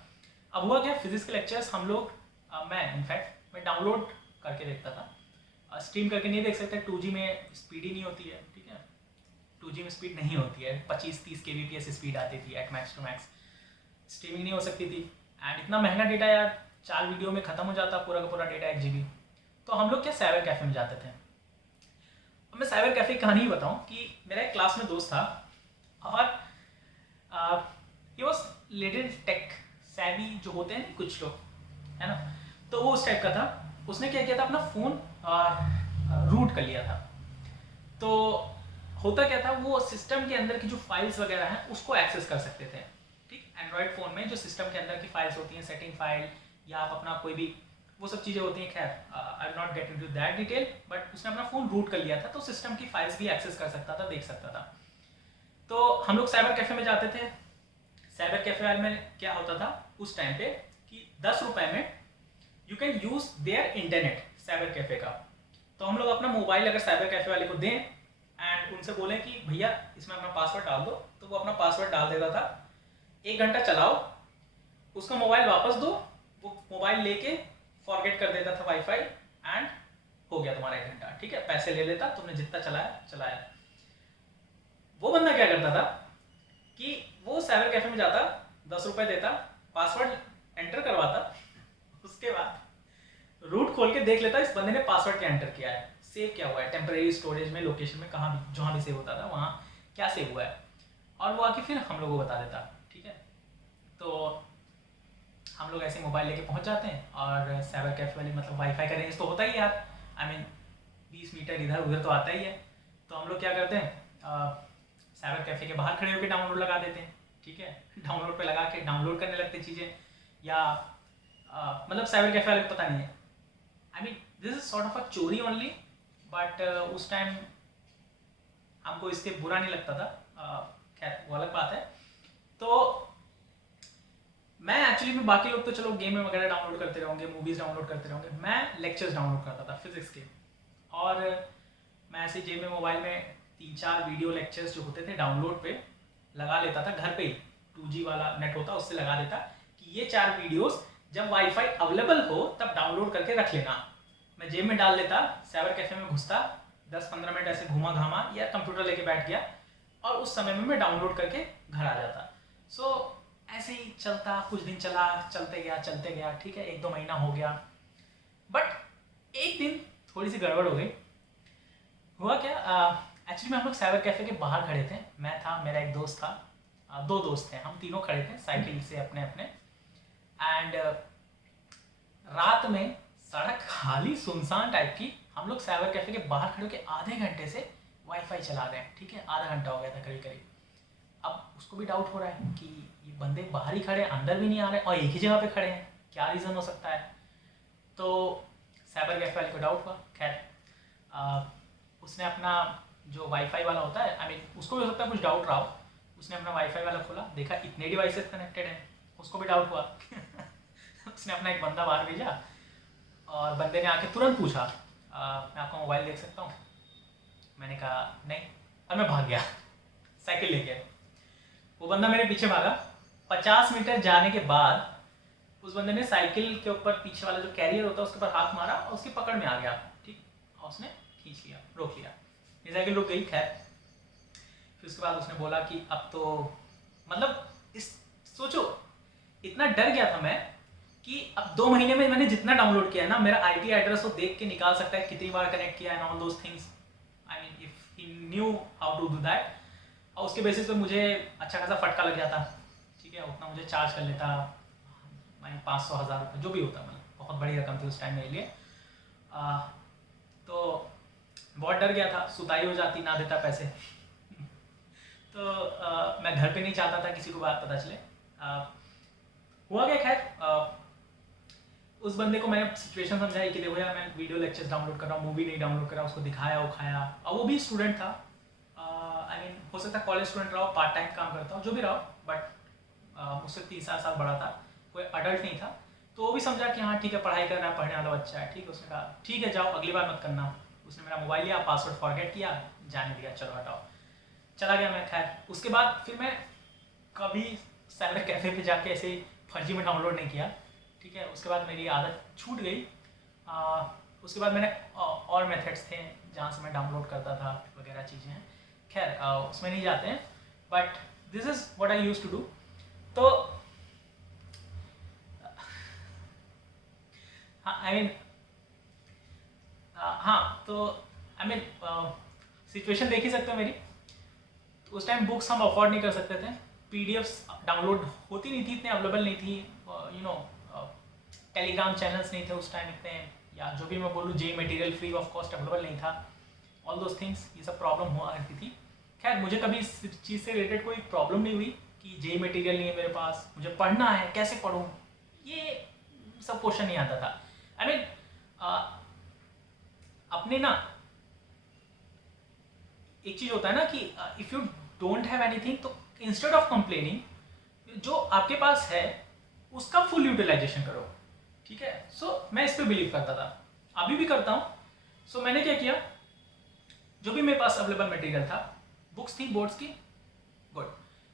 अब हुआ क्या, फिजिक्स के लेक्चर्स हम लोग मैं डाउनलोड करके देखता था, स्ट्रीम करके नहीं देख सकते, 2G में स्पीड ही नहीं होती है, ठीक है, 2G में स्पीड नहीं होती है, 25-30 kbps स्पीड आती थी at max to max, streaming नहीं हो सकती थी। एंड इतना महंगा डेटा यार, 4 वीडियो में ख़त्म हो जाता पूरा का पूरा डेटा 1 GB। तो हम लोग क्या साइबर कैफ़े में जाते थे। अब मैं साइबर कैफ़े की कहानी ही बताऊँ कि मेरा एक क्लास में दोस्त था, और ये वॉज लिटिल टेक सैवी जो होते हैं कुछ लोग, है ना, तो वो उस टाइप का था। उसने क्या किया था, अपना फ़ोन रूट कर लिया था। तो होता क्या था, वो सिस्टम के अंदर की जो फाइल्स वगैरह हैं उसको एक्सेस कर सकते थे, ठीक। एंड्रॉयड फ़ोन में जो सिस्टम के अंदर की फाइल्स होती हैं, सेटिंग फाइल या आप अपना कोई भी वो सब चीज़ें होती हैं, खैर I will not get into that detail, but उसने अपना फ़ोन रूट कर लिया था, तो सिस्टम की फाइल्स भी एक्सेस कर सकता था, देख सकता था। तो हम लोग साइबर कैफ़े में जाते थे। साइबर कैफ़े में क्या होता था उस टाइम पे कि 10 रुपये में you can use their internet cyber cafe का। तो हम लोग अपना मोबाइल अगर साइबर कैफ़े वाले को दें एंड उनसे बोलें कि भैया इसमें अपना पासवर्ड डाल दो, तो वो अपना पासवर्ड डाल देता था। 1 घंटा चलाओ, उसका मोबाइल वापस दो, वो मोबाइल लेके फॉरगेट कर देता था वाईफाई, एंड हो गया तुम्हारा 1 घंटा, ठीक है, पैसे ले लेता, तुमने जितना चलाया चलाया। वो बंदा क्या करता था कि वो साइबर कैफे में जाता, 10 रुपए देता, पासवर्ड एंटर करवाता, उसके बाद रूट खोल के देख लेता इस बंदे ने पासवर्ड क्या एंटर किया है, सेव क्या हुआ है टेम्परेरी स्टोरेज में, लोकेशन में, कहाँ भी जहाँ भी सेव होता था वहाँ क्या सेव हुआ है, और वो आके फिर हम लोगों को बता देता, ठीक है। तो हम लोग ऐसे मोबाइल लेके पहुंच जाते हैं, और साइबर कैफे वाले मतलब वाईफाई का रेंज तो होता ही है यार, आई मीन 20 मीटर इधर उधर तो आता ही है। तो हम लोग क्या करते हैं, साइबर कैफे के बाहर खड़े होकर डाउनलोड लगा देते हैं, ठीक है। डाउनलोड पे लगा के डाउनलोड करने लगते चीज़ें, या मतलब साइबर कैफे वाले को पता नहीं है, I mean this is sort of a चोरी ओनली, बट उस टाइम हमको इससे बुरा नहीं लगता था, खैर वो अलग बात है। तो मैं एक्चुअली में, बाकी लोग तो चलो गेम वगैरह डाउनलोड करते रहोगे, मूवीज़ डाउनलोड करते रहोगे, मैं लेक्चर्स डाउनलोड करता था फिजिक्स के, और मैं ऐसे जेब में मोबाइल में 3-4 वीडियो लेक्चर्स जो होते थे डाउनलोड पे लगा लेता था, घर पे ही 2G वाला नेट होता उससे लगा देता कि ये 4 वीडियोस जब वाईफाई अवेलेबल हो तब डाउनलोड करके रख लेना। मैं जेब में डाल लेता, साइबर कैफे में घुसता, 10-15 मिनट ऐसे घूमा घामा या कंप्यूटर लेके बैठ गया, और उस समय में मैं डाउनलोड करके घर आ जाता। सो ऐसे ही चलता, कुछ दिन चला, चलते गया, ठीक है, 1-2 महीना हो गया। बट एक दिन थोड़ी सी गड़बड़ हो गई। हुआ क्या, एक्चुअली में हम लोग साइबर कैफे के बाहर खड़े थे, मैं था, मेरा एक दोस्त था, 2 दोस्त थे, हम तीनों खड़े थे साइकिल से अपने अपने, एंड रात में सड़क खाली सुनसान टाइप की, हम लोग साइबर कैफे के बाहर खड़े होकर आधे घंटे से वाईफाई चला रहे हैं, ठीक है, आधा घंटा हो गया था करीब करीब। अब उसको भी डाउट हो रहा है कि ये बंदे बाहर ही खड़े, अंदर भी नहीं आ रहे, और एक ही जगह पे खड़े हैं, क्या रीज़न हो सकता है। तो साइबर कैफे वाले को डाउट हुआ, खैर उसने अपना जो वाईफाई वाला होता है, आई मीन उसको भी हो सकता है कुछ डाउट रहा हो, उसने अपना वाईफाई वाला खोला, देखा इतने डिवाइसेस कनेक्टेड हैं, उसको भी डाउट हुआ उसने अपना एक बंदा बाहर भेजा, और बंदे ने आके तुरंत पूछा, मैं आपका मोबाइल देख सकता हूँ। मैंने कहा नहीं, और मैं भाग गया साइकिल लेके। वो बंदा मेरे पीछे भागा, 50 मीटर जाने के बाद उस बंदे ने साइकिल के ऊपर पीछे वाला जो कैरियर होता है उसके ऊपर हाथ मारा, और उसकी पकड़ में आ गया, ठीक, और उसने खींच लिया, रोक लिया, ये साइकिल रुक गई। खैर फिर उसके बाद उसने बोला कि अब तो मतलब इस सोचो, इतना डर गया था मैं कि अब 2 महीने में मैंने जितना डाउनलोड किया है ना, मेरा आईपी एड्रेस वो देख के निकाल सकता है कितनी बार कनेक्ट किया है, all those things, I mean if he knew how to do that. और उसके बेसिस पे मुझे अच्छा खासा फटका लग जाता, ठीक है, उतना मुझे चार्ज कर लेता, मैं 500-1000 रुपये जो भी होता, मतलब बहुत बड़ी रकम थी उस टाइम मेरे लिए। तो बहुत डर गया था, सुताई हो जाती ना देता पैसे तो मैं घर पे नहीं चाहता था किसी को बात पता चले। हुआ क्या, खैर उस बंदे को मैंने सिचुएशन समझाई कि देखो यार मैं वीडियो लेक्चर्स डाउनलोड कर रहा हूँ, मूवी नहीं डाउनलोड कर रहा, उसको दिखाया उखाया, और वो भी स्टूडेंट था, आई मीन हो सकता है कॉलेज स्टूडेंट रहा हो, पार्ट टाइम काम करता हो, जो भी रहा हो, बट मुझसे 3-4 साल बड़ा था, कोई अडल्ट नहीं था। तो वो भी समझा कि हाँ ठीक है, पढ़ाई कर रहा है, पढ़ने वाला बच्चा है, ठीक है। उसने कहा ठीक है जाओ, अगली बार मत करना। उसने मेरा मोबाइल लिया, पासवर्ड फॉरगेट किया, जाने दिया, चलो हटाओ, चला गया मैं। खैर उसके बाद फिर मैं कभी साइबर कैफे पे जाके ऐसे फर्जी में डाउनलोड नहीं किया, ठीक है। उसके बाद मेरी आदत छूट गई। उसके बाद मैंने और मेथड्स थे जहाँ से मैं डाउनलोड करता था वगैरह चीज़ें हैं, खैर उसमें नहीं जाते हैं, but this is what I used to do. तो हाँ आई मीन हाँ, तो आई मीन सिचुएशन देख ही सकते हो मेरी। तो उस टाइम बुक्स हम अफोर्ड नहीं कर सकते थे, पीडीएफ्स डाउनलोड होती नहीं थी, इतने अवेलेबल नहीं थी, यू नो टेलीग्राम चैनल्स नहीं थे उस टाइम इतने, या जो भी मैं बोलूँ जे material free of cost available नहीं था, ऑल दोज थिंग्स, ये सब प्रॉब्लम हुआ करती थी। खैर मुझे कभी इस चीज़ से रिलेटेड कोई प्रॉब्लम नहीं हुई कि जे मटेरियल नहीं है मेरे पास, मुझे पढ़ना है, कैसे पढ़ूँ, ये सब क्वेश्चन नहीं आता था। आई मीन अपने ना एक चीज़ होता है ना कि if you don't have anything, तो इंस्टेड ऑफ कंप्लेनिंग जो आपके पास है उसका फुल यूटिलाइजेशन करो, ठीक है। सो मैं इस पर बिलीव करता था, अभी भी करता हूँ। सो मैंने क्या किया, जो भी मेरे पास अवेलेबल मटेरियल था, बुक्स थी बोर्ड्स की, गुड।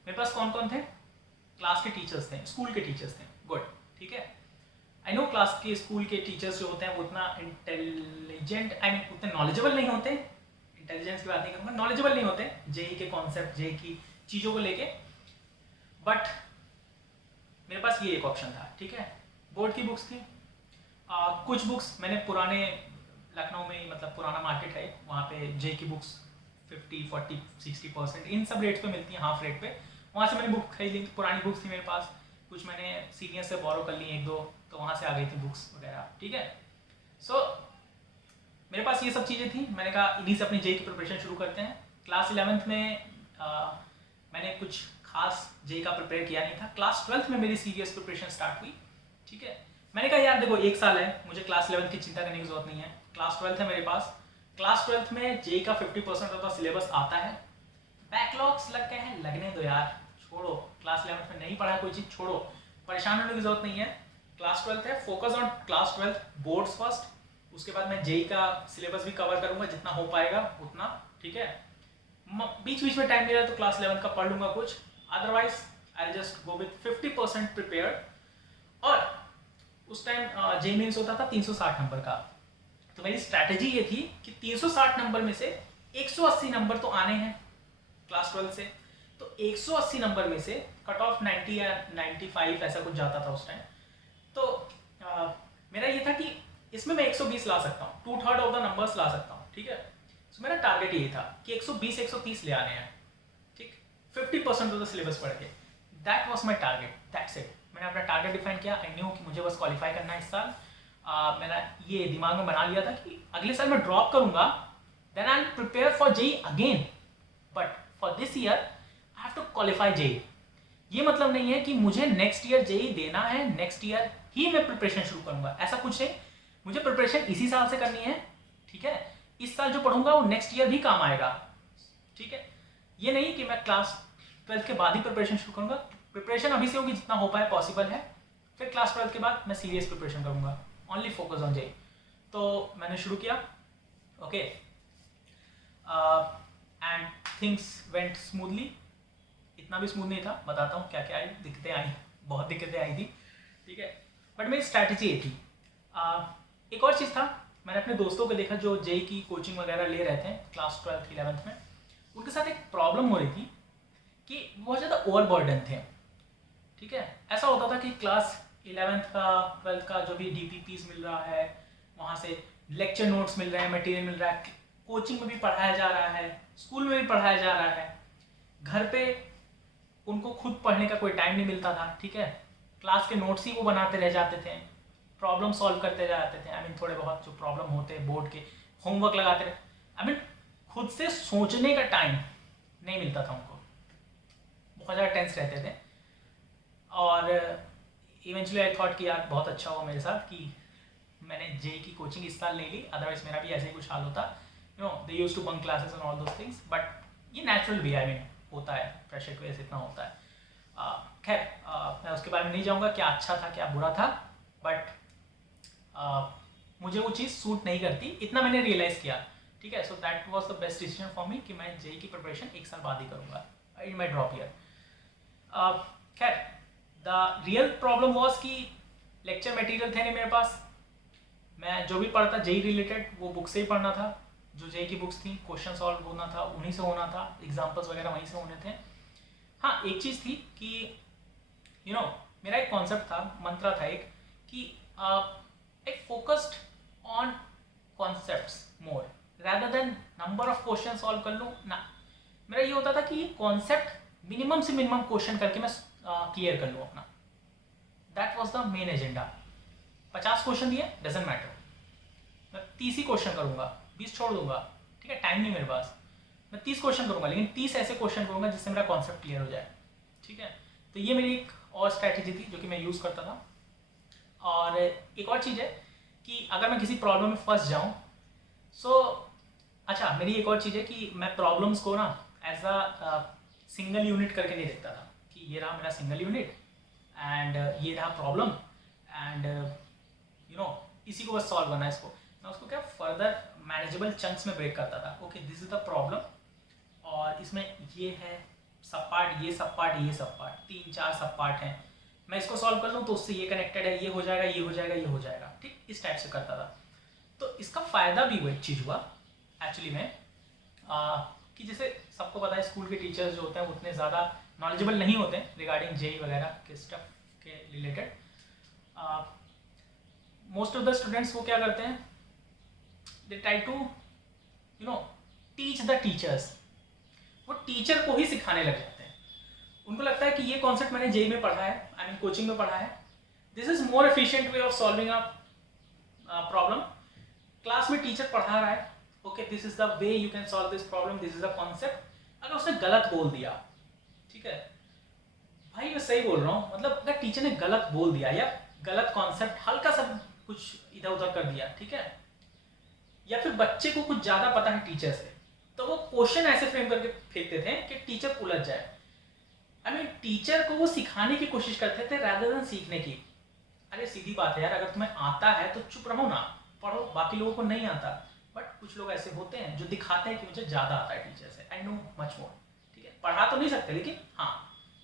मेरे पास कौन कौन थे, क्लास के टीचर्स थे, स्कूल के टीचर्स थे, गुड, ठीक है। आई नो क्लास के स्कूल के टीचर्स जो होते हैं वो उतना इंटेलिजेंट आई मीन उतने नॉलेजेबल नहीं होते, इंटेलिजेंस की बात नहीं करूँगा, नॉलेजेबल नहीं होते जेई के कॉन्सेप्ट, जेई की चीज़ों को लेके। बट मेरे पास ये एक ऑप्शन था, ठीक है। बोर्ड की बुक्स थी, कुछ बुक्स मैंने पुराने लखनऊ में, मतलब पुराना मार्केट है वहाँ पे जेई की बुक्स 50, 40, 60% इन सब रेट्स पे मिलती हैं, हाफ रेट पे। वहाँ से मैंने बुक खरीद ली, पुरानी बुक्स थी मेरे पास, कुछ मैंने सीनियर से बोरो कर ली एक दो, तो वहाँ से आ गई थी बुक्स वगैरह, ठीक है। सो मेरे पास ये सब चीज़ें थी, मैंने कहा इन्हीं से अपनी जेई की प्रिपरेशन शुरू करते हैं। क्लास 11th में मैंने कुछ खास जेई का प्रिपेयर किया नहीं था, क्लास 12th में मेरी सीरियस प्रिपरेशन स्टार्ट हुई, ठीक है। मैंने कहा यार देखो 1 साल है, मुझे क्लास 11th की चिंता करने की जरूरत नहीं है, क्लास 12th है मेरे पास। क्लास 12th में जेई का 50% ऑफ द सिलेबस आता है, बैकलॉग्स लग गए हैं, लगने दो यार, छोड़ो, क्लास 11th में नहीं पढ़ा कोई चीज़, छोड़ो, परेशान होने की जरूरत नहीं है। क्लास 12th है, focus on class 12th boards first, उसके बाद मैं जेई का सिलेबस भी कवर करूंगा जितना हो पाएगा उतना, ठीक है। बीच बीच में टाइम मिला तो क्लास 11th का पढ़ लूंगा कुछ, otherwise I just go with 50% prepared. और उस टाइम जेई मेंस होता था 360 नंबर का, तो मेरी स्ट्रैटेजी ये थी कि 360 नंबर में से 180 नंबर तो आने हैं क्लास 12 से, तो 180 नंबर में से कट ऑफ 90 या 95 ऐसा कुछ जाता था उस टाइम। तो मेरा ये था कि इसमें मैं 120 ला सकता हूँ, 2/3 ऑफ द नंबर्स ला सकता हूँ, ठीक है। तो मेरा टारगेट ये था कि 120 130 ले आने हैं, ठीक, 50% ऑफ द सिलेबस पढ़ के, that was my target, that's it. मैंने अपना टारगेट डिफाइन किया, आई न्यू कि मुझे बस क्वालिफाई करना है इस साल। मैंने ये दिमाग में बना लिया था कि अगले साल मैं ड्रॉप करूंगा, then I will prepare for JEE again, but for this year I have to qualify JEE. ये मतलब नहीं है कि मुझे नेक्स्ट ईयर जेई देना है, नेक्स्ट ईयर ही मैं प्रिपरेशन शुरू करूंगा, ऐसा कुछ नहीं। मुझे प्रिपरेशन इसी साल से करनी है, ठीक है। इस साल जो पढ़ूंगा वो नेक्स्ट ईयर भी काम आएगा, ठीक है। ये नहीं कि मैं क्लास 12th के बाद ही प्रिपरेशन शुरू करूंगा, प्रिपरेशन अभी से होगी जितना हो पाए पॉसिबल है, फिर क्लास 12th के बाद मैं सीरियस प्रिपरेशन करूंगा, ओनली फोकस ऑन जेई। तो मैंने शुरू किया, okay, and things went smoothly. इतना भी स्मूथ नहीं था, बताता हूँ क्या क्या आई, दिक्कतें आई, बहुत दिक्कतें आई थी, ठीक है। बट मेरी स्ट्रैटेजी ये थी। एक और चीज़ था, मैंने अपने दोस्तों को देखा जो जेई की कोचिंग वगैरह ले रहे थे क्लास 12th 11th में, उनके साथ एक प्रॉब्लम हो रही थी कि बहुत ज़्यादा ओवरबर्डन थे, ठीक है। ऐसा होता था कि क्लास 11th का 12th का जो भी DPPs मिल रहा है, वहाँ से लेक्चर नोट्स मिल रहे हैं, मटेरियल मिल रहा है, कोचिंग में भी पढ़ाया जा रहा है, स्कूल में भी पढ़ाया जा रहा है, घर पे उनको खुद पढ़ने का कोई टाइम नहीं मिलता था, ठीक है। क्लास के नोट्स ही वो बनाते रह जाते थे, प्रॉब्लम सॉल्व करते जाते थे, आई मीन थोड़े बहुत जो प्रॉब्लम होते हैं बोर्ड के, होमवर्क लगाते रहे, आई मीन खुद से सोचने का टाइम नहीं मिलता था उनको, बहुत ज़्यादा टेंस रहते थे। और इवेंचुअली आई थॉट कि यार बहुत अच्छा हुआ मेरे साथ कि मैंने जेई की कोचिंग इस साल ले ली, अदरवाइज मेरा भी ऐसे ही कुछ हाल होता, you know, they used to bunk classes and all those things, but ये नेचुरल भी, आई मीन होता है, प्रेशर की वजह से इतना होता है। खैर मैं उसके बारे में नहीं जाऊँगा क्या अच्छा था क्या बुरा था, बट मुझे वो चीज़ सूट नहीं करती, इतना मैंने रियलाइज़ किया, ठीक है। So that was the best decision for me कि मैं जेई की प्रिपरेशन 1 साल बाद ही करूँगा इन माई ड्रॉप ईयर। खैर द रियल प्रॉब्लम वॉज कि लेक्चर मटेरियल थे नहीं मेरे पास, मैं जो भी पढ़ता जेई रिलेटेड वो बुक से ही पढ़ना था, जो जेई की बुक्स थी, क्वेश्चन सॉल्व होना था उन्हीं से होना था, एग्जाम्पल्स वगैरह वहीं से होने थे। हाँ एक चीज़ थी कि यू नो मेरा एक कॉन्सेप्ट था, मंत्रा था एक, कि एक focused on concepts more rather than number of question solve कर लूँ ना। मेरा ये होता था कि ये कॉन्सेप्ट मिनिमम से मिनिमम क्वेश्चन करके मैं क्लियर कर लूँ अपना, that was the main agenda. 50 question दिए डजेंट मैटर, मैं 30 ही क्वेश्चन करूँगा, 20 छोड़ दूंगा, ठीक है, टाइम नहीं मेरे पास, मैं 30 क्वेश्चन करूँगा, लेकिन 30 ऐसे क्वेश्चन करूँगा जिससे मेरा कॉन्सेप्ट क्लियर हो जाए, ठीक है। तो ये मेरी एक और स्ट्रैटेजी थी जो कि मैं यूज़ करता था। और एक और चीज़ है कि अगर मैं किसी प्रॉब्लम में फंस जाऊँ, सो अच्छा मेरी एक और चीज़ है कि मैं प्रॉब्लम्स को ना एज अ सिंगल यूनिट करके नहीं देखता था कि ये रहा मेरा सिंगल यूनिट एंड ये रहा प्रॉब्लम एंड यू नो इसी को बस सॉल्व करना है इसको, मैं उसको क्या फर्दर मैनेजेबल चंक्स में ब्रेक करता था। Okay this is the problem और इसमें ये है सब पार्ट, ये सब पार्ट, ये सब पार्ट, 3-4 सब पार्ट हैं, मैं इसको सॉल्व कर लूँ तो उससे ये कनेक्टेड है, ये हो जाएगा, ये हो जाएगा, ये हो जाएगा, ठीक, इस टाइप से करता था। तो इसका फ़ायदा भी वो एक चीज़ हुआ एक्चुअली में, कि जैसे सबको पता है स्कूल के टीचर्स जो होते हैं वो उतने ज़्यादा नॉलेजेबल नहीं होते हैं रिगार्डिंग जेई वगैरह के स्टफ के related. Most of the students वो क्या करते हैं, they try to teach the teachers, वो टीचर को ही सिखाने लग जाते हैं। उनको लगता है कि ये कॉन्सेप्ट मैंने जेई में पढ़ा है, आई मीन कोचिंग में पढ़ा है, this is more efficient way of solving a problem. Class में टीचर पढ़ा रहा है, okay this is the way you can solve this problem, this is the concept. अगर उसने गलत बोल दिया, ठीक है भाई मैं सही बोल रहा हूँ, मतलब अगर टीचर ने गलत बोल दिया या गलत कॉन्सेप्ट हल्का सा कुछ इधर उधर कर दिया, ठीक है, या फिर बच्चे को कुछ ज़्यादा पता है टीचर से, तो वो क्वेश्चन ऐसे फ्रेम करके फेंकते थे कि टीचर उलझ जाए। आई मीन टीचर को वो सिखाने की कोशिश करते थे रादर देन सीखने की। अरे सीधी बात है यार, अगर तुम्हें आता है तो चुप रहो ना, पढ़ो, बाकी लोगों को नहीं आता। बट कुछ लोग ऐसे होते हैं जो दिखाते हैं कि मुझे ज़्यादा आता है टीचर से, आई नो मच मोर, ठीक है, पढ़ा तो नहीं सकते लेकिन हाँ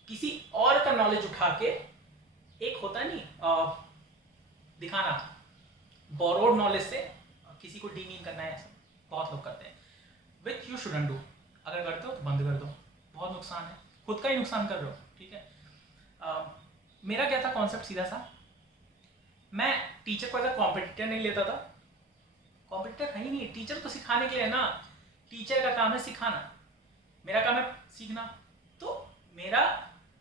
किसी और का नॉलेज उठा के, एक होता है नहीं दिखाना, बोरोड नॉलेज से किसी को डीमीन करना है, ऐसा बहुत लोग करते हैं, विच यू शुडंट डू। अगर करते हो तो बंद कर दो, बहुत नुकसान है, खुद का ही नुकसान कर रहे हो, ठीक है। मेरा क्या था कॉन्सेप्ट सीधा सा, मैं टीचर को एज अ कॉम्पिटिटर नहीं लेता था, कॉम्पिटिटर है ही नहीं, टीचर तो सिखाने के लिए ना, टीचर का काम है सिखाना, मेरा काम है सीखना। तो मेरा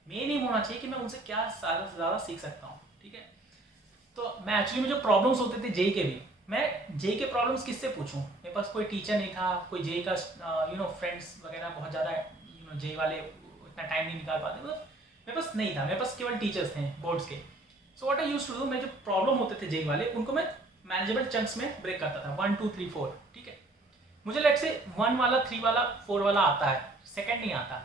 मेन एम होना चाहिए कि मैं उनसे क्या ज़्यादा से ज़्यादा सीख सकता हूँ, ठीक है। तो मैं एक्चुअली में जो प्रॉब्लम्स होते थे जेई के भी, मैं जेई के प्रॉब्लम्स किससे पूछूं, मेरे पास कोई टीचर नहीं था, कोई जेई का फ्रेंड्स वगैरह बहुत ज़्यादा जेई वाले इतना टाइम नहीं निकाल पाते, मतलब मेरे पास नहीं था, मेरे पास केवल टीचर्स थे बोर्ड्स के। So what I used to do, मैं जो प्रॉब्लम होते थे जेई वाले उनको मैं मैनेजेबल चंक्स में ब्रेक करता था, 1 2 3 4, ठीक है। मुझे लेट से 1 वाला 3 वाला 4 वाला आता है, सेकंड नहीं आता,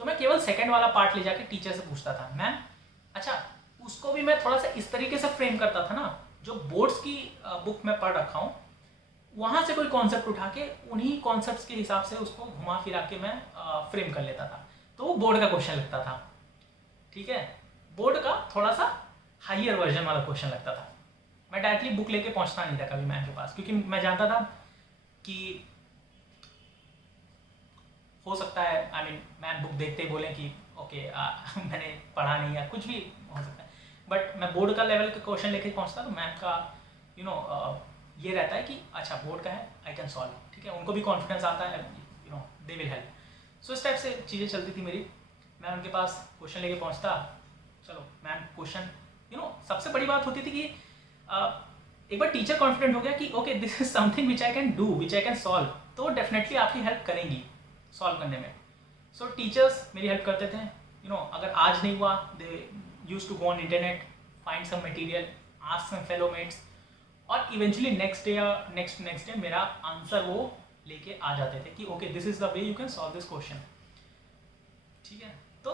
तो मैं केवल सेकंड वाला पार्ट ले जाके टीचर से पूछता था, मैम अच्छा उसको भी मैं थोड़ा सा इस तरीके से फ्रेम करता था ना, जो बोर्ड्स की बुक में पढ़ रखा हूँ वहाँ से कोई कॉन्सेप्ट उठा के उन्हीं कॉन्सेप्ट्स के हिसाब से उसको घुमा फिरा के मैं फ्रेम कर लेता था, तो वो बोर्ड का क्वेश्चन लगता था, ठीक है, बोर्ड का थोड़ा सा हाइयर वर्जन वाला क्वेश्चन लगता था। मैं डायरेक्टली बुक लेके पहुँचता नहीं था कभी मैम के पास, क्योंकि मैं जानता था कि हो सकता है आई मीन मैम बुक देखते ही बोले कि ओके मैंने पढ़ा नहीं या कुछ भी हो सकता है, बट मैं बोर्ड का लेवल का क्वेश्चन लेके पहुंचता तो मैम का ये रहता है कि अच्छा बोर्ड का है आई कैन सॉल्व, ठीक है, उनको भी कॉन्फिडेंस आता है, दे विल हेल्प। सो इस टाइप से चीज़ें चलती थी मेरी, मैं उनके पास क्वेश्चन लेके पहुंचता, चलो मैम क्वेश्चन सबसे बड़ी बात होती थी कि एक बार टीचर कॉन्फिडेंट हो गया कि okay this is something which I can do, which I can solve, तो डेफिनेटली आपकी हेल्प करेंगी सॉल्व करने में। सो टीचर्स मेरी हेल्प करते थे, अगर आज नहीं हुआ they use to go on internet, find some material, ask some fellow mates, और इवेंचुअली नेक्स्ट डे या नेक्स्ट डे मेरा आंसर वो लेके आ जाते थे कि okay this is the way you can solve this question, ठीक है। तो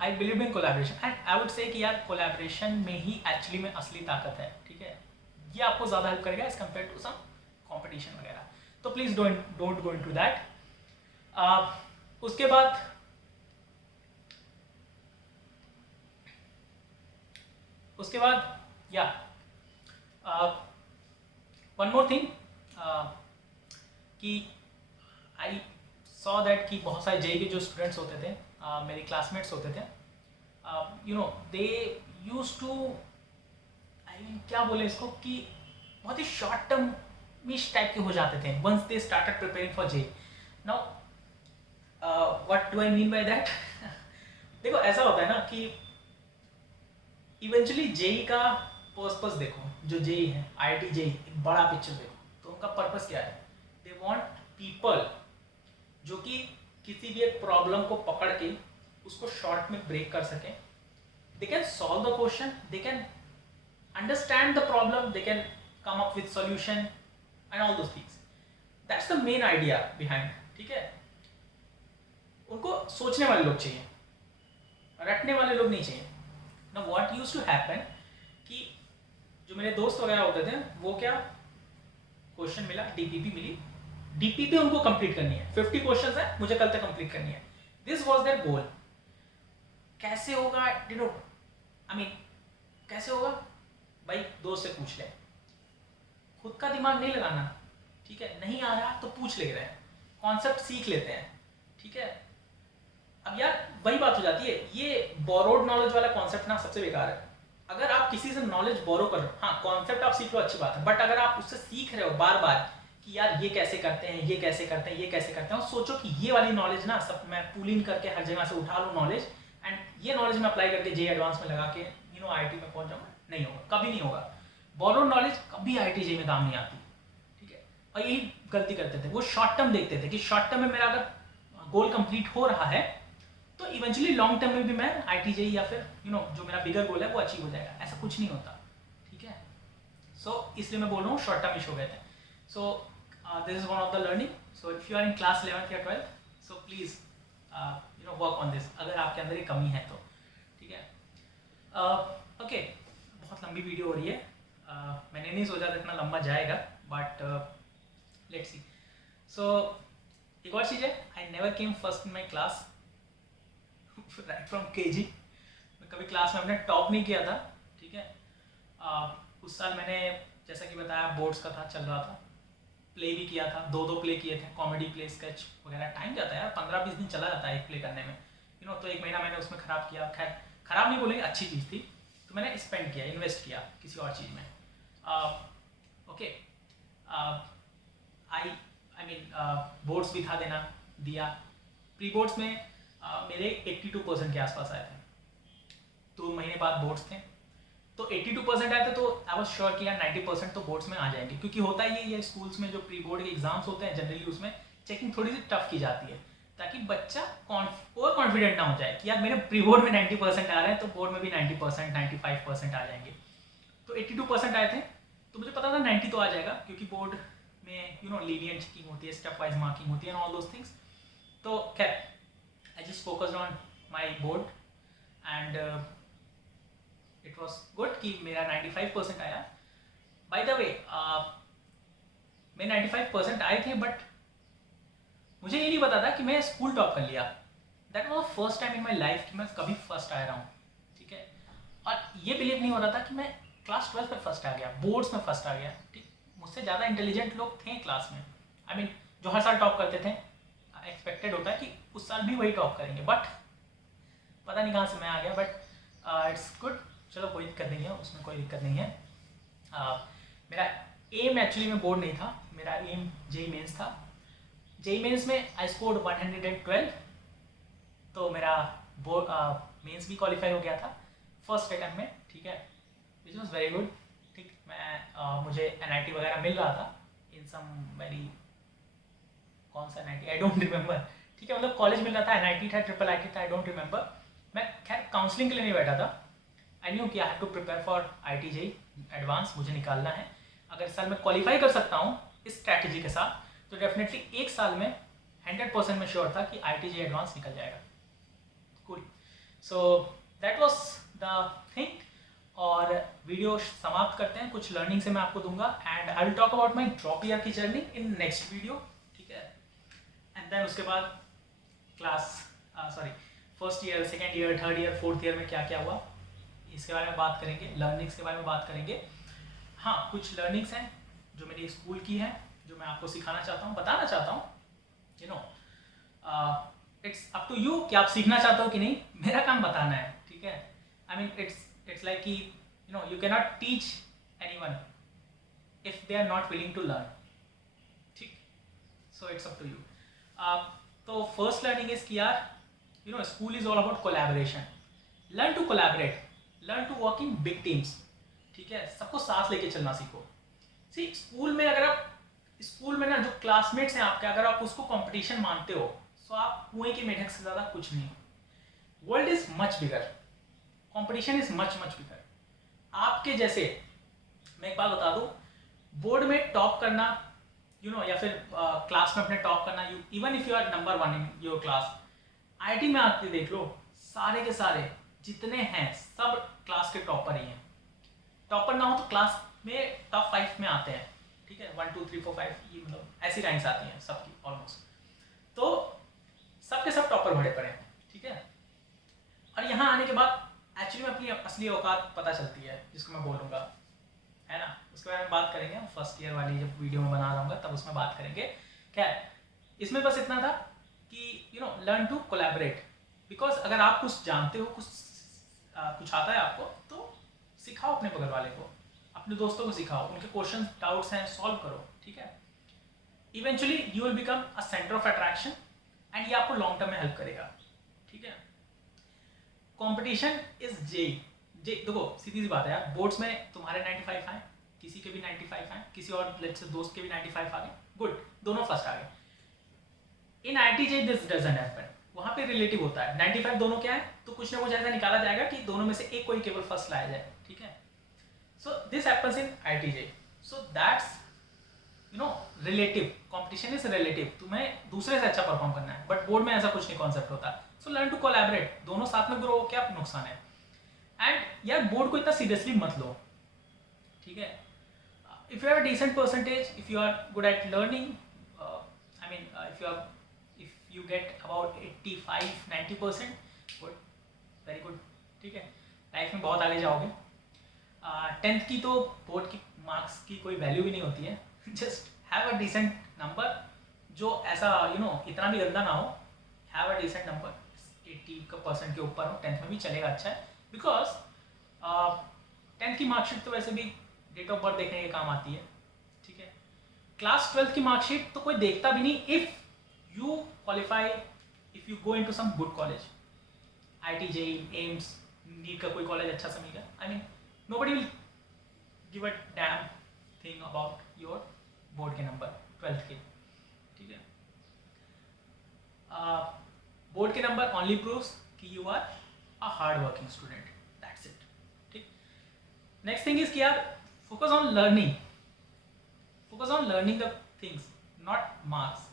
I believe in collaboration and I would say कि यार कोलैबोरेशन में ही एक्चुअली में असली ताकत है, ठीक है, ये आपको ज़्यादा हेल्प करेगा as compare to some competition वगैरह। तो please don't go into that. उसके बाद या वन मोर थिंग कि आई सॉ दैट कि बहुत सारे जेई के जो स्टूडेंट्स होते थे, मेरे क्लासमेट्स होते थे, they use to I mean क्या बोले इसको कि बहुत ही शॉर्ट टर्म मिश टाइप के हो जाते थे once they started preparing for JEE. Now what do I mean by that, देखो ऐसा होता है ना कि इवेंचुअली जेई का पर्पस देखो, जो जेई है आईआईटी जेई एक बड़ा पिक्चर देखो, तो उनका पर्पस क्या है, दे वांट पीपल जो कि किसी भी एक प्रॉब्लम को पकड़ के उसको शॉर्ट में ब्रेक कर सकें, they can solve the question, they can understand the problem, they can come up with solution and all those things, that's the main idea behind, ठीक है। उनको सोचने वाले लोग चाहिए, रटने वाले लोग नहीं चाहिए। ना व्हाट यूज्ड टू हैपन कि जो मेरे दोस्त वगैरह होते थे वो क्या, क्वेश्चन मिला, डीपीपी मिली, डीपीपी उनको कंप्लीट करनी है, 50 क्वेश्चंस है, मुझे कल तक कंप्लीट करनी है, दिस वाज देयर गोल। कैसे होगा, आई मीन कैसे होगा भाई, दोस्त से पूछ ले, खुद का दिमाग नहीं लगाना, ठीक है। नहीं आ रहा तो पूछ ले रहे हैं, कॉन्सेप्ट सीख लेते हैं, ठीक है। अब यार वही बात हो जाती है, ये बोरोड नॉलेज वाला कॉन्सेप्ट ना सबसे बेकार है। अगर आप किसी से नॉलेज बोरो कर रहे हो, हाँ कॉन्सेप्ट आप सीख लो अच्छी बात है, बट अगर आप उससे सीख रहे हो बार बार कि यार ये कैसे करते हैं, ये कैसे करते हैं, ये कैसे करते हैं, और सोचो कि ये वाली नॉलेज ना सब मैं पुल इन करके हर जगह से उठा लूँ नॉलेज, एंड ये नॉलेज मैं अप्लाई करके जे एडवांस में लगा के आईटी में पहुंच जाऊंगा, नहीं होगा, कभी नहीं होगा। बोरोड नॉलेज कभी आईटी जे में काम नहीं आती, ठीक है। और यही गलती करते थे, वो शॉर्ट टर्म देखते थे कि शॉर्ट टर्म में मेरा अगर गोल कंप्लीट हो रहा है तो इवेंचुअली लॉन्ग टर्म में भी मैं आईटी जे या फिर जो मेरा बिगर गोल है वो अचीव हो जाएगा। ऐसा कुछ नहीं होता, ठीक है। सो इसलिए मैं बोल रहा हूँ शॉर्ट टर्म इशू हो गए थे। So this is one of the learning. So if you are in class 11th या 12th, so please work on this, अगर आपके अंदर ये कमी है तो, ठीक है। ओके, बहुत लंबी वीडियो हो रही है, मैंने नहीं सोचा था इतना लंबा जाएगा, बट लेट्स सी। सो एक और चीज़ है, I never came first in my class right from KG. मैं कभी क्लास में अपने टॉप नहीं किया था, ठीक है। उस साल मैंने जैसा कि बताया बोर्ड्स का था, चल रहा था, प्ले भी किया था, 2 प्ले किए थे, कॉमेडी प्ले, स्केच वगैरह। टाइम जाता है यार, 15-20 दिन चला जाता है एक प्ले करने में, तो 1 महीना मैंने उसमें ख़राब किया। खैर ख़राब नहीं बोलेंगे, अच्छी चीज़ थी, तो मैंने स्पेंड किया, इन्वेस्ट किया किसी और चीज़ में। ओके, आई मीन बोर्ड्स भी था देना, दिया। प्री बोर्ड्स में मेरे 82% के आसपास आए थे। 2 महीने बाद बोर्ड्स थे, तो 82% आए थे, तो आई वॉज श्योर कि यार 90% तो बोर्ड्स में आ जाएंगे, क्योंकि होता ही ये स्कूल्स में जो प्री बोर्ड के एग्जाम्स होते हैं जनरली उसमें चेकिंग थोड़ी सी टफ की जाती है, ताकि बच्चा ओवर कॉन्फिडेंट ना हो जाए कि यार मेरे प्री बोर्ड में 90% आ रहे हैं तो बोर्ड में भी 90%, 95% आ जाएंगे। तो 82% आए थे, तो मुझे पता था 90 तो आ जाएगा, क्योंकि बोर्ड में लीनियंट चेकिंग होती है, स्टेप वाइज मार्किंग होती है, ऑल दोज थिंग्स। तो खैर I just focused on my board and it was good कि मेरा 95% आया। बाय द वे मेरे 95% आए थे, बट मुझे ये नहीं पता था कि मैं स्कूल टॉप कर लिया। That was the first time in my life कि मैं कभी फर्स्ट आ रहा हूँ, ठीक है। और ये बिलीव नहीं हो रहा था कि मैं क्लास 12 में फर्स्ट आ गया, बोर्ड्स में फर्स्ट आ गया, ठीक। मुझसे ज़्यादा इंटेलिजेंट लोग थे क्लास में, आई मीन जो हर साल टॉप करते थे, एक्सपेक्टेड होता है कि उस साल भी वही टॉप करेंगे, बट पता नहीं कहाँ से मैं आ गया। बट इट्स गुड, चलो कोई दिक्कत नहीं है, उसमें कोई दिक्कत नहीं है। मेरा एम एक्चुअली में बोर्ड नहीं था, मेरा एम जेई मेंस था। जेई मेंस में आई स्कोर्ड 112, तो मेरा बोर्ड मेंस भी क्वालिफाई हो गया था फर्स्ट अटेम्प्ट में, ठीक है, विच वॉज वेरी गुड, ठीक। मैं मुझे एनआईटी वगैरह मिल रहा था इन सम वेरी, कौन सा एनआईटी आई डोंट रिमेंबर, ठीक है, मतलब कॉलेज मिल रहा था, एनआईटी था, ट्रिपल आईटी था, आई डोंट रिमेंबर। मैं खैर काउंसलिंग के लिए नहीं बैठा था, आई न्यू कि I have to prepare for IIT JEE advance, मुझे निकालना है। अगर इस साल मैं क्वालिफाई कर सकता हूँ इस स्ट्रैटेजी के साथ, तो डेफिनेटली एक साल में 100% में श्योर था कि आईटी जेई एडवांस निकल जाएगा। Cool, so that was the thing. और वीडियो समाप्त करते हैं, कुछ लर्निंग से मैं आपको दूंगा, and I will talk about my drop year की जर्नी इन नेक्स्ट वीडियो, ठीक है। एंड देन उसके बाद class first year, second year, third year, fourth year में क्या क्या हुआ इसके बारे में बात करेंगे, लर्निंग्स के बारे में बात करेंगे। हाँ, कुछ लर्निंग्स हैं जो मेरी स्कूल की है, जो मैं आपको सिखाना चाहता हूँ, बताना चाहता हूँ। इट्स अप टू यू कि आप सीखना चाहते हो कि नहीं, मेरा काम बताना है, ठीक है। आई मीन इट्स लाइक कि you can not teach anyone if they are not willing to learn, ठीक। So it's up to you. तो फर्स्ट लर्निंग इज कि यार school is all about collaboration, learn to collaborate, learn to work in big teams, ठीक है। सबको साथ लेके चलना सीखो। सी स्कूल में अगर आप स्कूल में ना जो क्लासमेट्स हैं आपके, अगर आप उसको कंपटीशन मानते हो, तो आप कुएं की मेढक से ज़्यादा कुछ नहीं। World is much bigger, competition is much bigger. आपके जैसे, मैं एक बात बता दूं, बोर्ड में टॉप करना या फिर क्लास में अपने टॉप करना, even if you are number 1 in your class, IIT में आके देख लो, सारे के सारे जितने हैं सब क्लास के टॉपर ही हैं। टॉपर ना हो तो क्लास में टॉप 5 में आते हैं, ठीक है, 1 2 3 4 5, ये मतलब ऐसी रैंक्स आती हैं सबकी ऑलमोस्ट। तो सबके सब टॉपर भरे पड़े हैं, ठीक है। और यहाँ आने के बाद एक्चुअली में अपनी असली औकात पता चलती है, जिसको मैं बोलूँगा, है ना। उसके बारे में बात करेंगे हम फर्स्ट ईयर वाली जब वीडियो में बना रहा हूँ तब उसमें बात करेंगे। क्या है इसमें बस इतना था कि लर्न टू कोलैबोरेट, बिकॉज अगर आप कुछ जानते हो, कुछ आता है आपको, तो सिखाओ अपने बगल वाले को, अपने दोस्तों को सिखाओ, उनके क्वेश्चन डाउट्स हैं सॉल्व करो, ठीक है। Eventually you will become a centre of attraction and ये आपको लॉन्ग टर्म में हेल्प करेगा, ठीक है। कंपटीशन इज जे देखो सीधी सी बात है यार, बोर्ड्स में तुम्हारे 95 आए, किसी के भी 95 आए, किसी और लेट्स से दोस्त के भी 95 आ गए, गुड, दोनों फर्स्ट आ गए। इन IITJ दिस डजंट हैपन, वहाँ पे रिलेटिव होता है, 95 दोनों क्या है, तो कुछ ना कुछ ऐसा निकाला जाएगा कि दोनों में से एक कोई केवल फर्स्ट लाया जाए, ठीक है। So this happens in IITJ, so that's relative, competition is relative, तुम्हें दूसरे से अच्छा परफॉर्म करना है, बट बोर्ड में ऐसा कुछ नहीं कॉन्सेप्ट होता। सो लर्न टू कोलैबोरेट, दोनों साथ में ग्रो, क्या नुकसान है। एंड यार बोर्ड को इतना सीरियसली मत लो, ठीक है। If you have a decent percentage, if you are good at learning, I mean if you get about 85-90%, good, very good, ठीक है, लाइफ में बहुत आगे जाओगे। 10th की तो बोर्ड की मार्क्स की कोई वैल्यू भी नहीं होती है, just have a decent number, जो ऐसा इतना भी गंदा ना हो, हैव अ डिसेंट नंबर, 80% के ऊपर हो, 10th में भी चलेगा, अच्छा है, बिकॉज 10th की मार्कशीट तो वैसे भी डेट ऑफ बर्थ देखने के काम आती है, ठीक है। क्लास 12th की मार्कशीट तो कोई देखता भी नहीं, if you qualify, if you go into some good college, IITJ, AIIMS, NEET का कोई कॉलेज अच्छा सा मिल गया, I mean nobody will give a damn thing about your board के नंबर 12th के, ठीक है। बोर्ड के नंबर ओनली प्रूव्स कि you are a hard working student, that's it, ठीक। नेक्स्ट थिंग इज कि यार focus on learning, the things, not marks.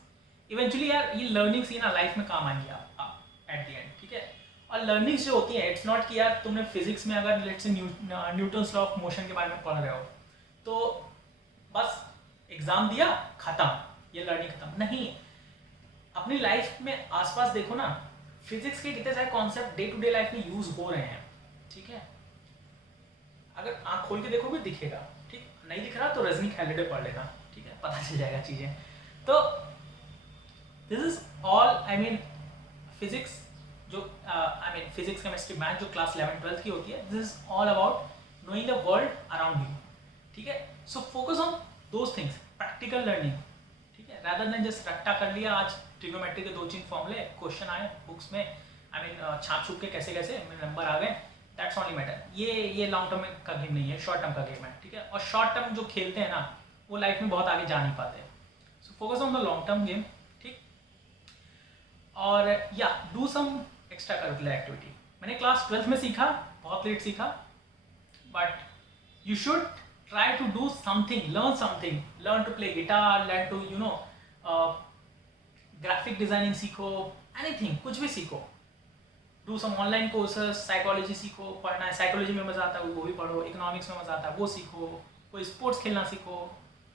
Eventually यार ये लर्निंग्स ही ना लाइफ में काम आएंगी आप एट द एंड, ठीक है। और लर्निंग्स जो होती है, इट्स नॉट कि यार तुमने फिजिक्स में अगर let's say Newton's law of motion के बारे में पढ़ रहे हो तो बस एग्जाम दिया खत्म, ये लर्निंग खत्म नहीं। अपनी लाइफ में आसपास देखो ना, फिजिक्स के कितने सारे concept day to day life में यूज हो रहे हैं, ठीक है। अगर आंख खोल के देखोगे दिखेगा, ठीक, नहीं दिख रहा तो रजनी हैलिडे पढ़ लेना, ठीक है, पता चल जाएगा चीजें। तो this is all, I mean physics जो फिजिक्स केमिस्ट्री मैथ जो क्लास 11-12 की होती है, this is all about knowing the world around you, ठीक है। सो focus on those things, practical learning, ठीक है, रादर देन जस्ट रट्टा कर लिया, आज ट्रिग्नोमेट्री के 2-3 फॉर्मूले क्वेश्चन आए बुक्स में, आई मीन छाप छुप के कैसे नंबर आ गए, दैट्स ओनली मैटर। ये लॉन्ग टर्म का गेम नहीं है, शॉर्ट टर्म का गेम है, ठीक है। और शॉर्ट टर्म जो खेलते हैं ना, वो लाइफ में बहुत आगे जा नहीं पाते। So focus on the long term game, ठीक। और या do some extra curricular activity. मैंने क्लास 12th में सीखा, बहुत लेट सीखा, but you should try to do something, learn to play guitar, learn to graphic designing सीखो, एनीथिंग, कुछ भी सीखो, do some online courses, psychology सीखो, पढ़ना है, साइकोलॉजी में मजा आता है वो भी पढ़ो, इकोनॉमिक्स में मजा आता है वो सीखो, कोई स्पोर्ट्स खेलना सीखो,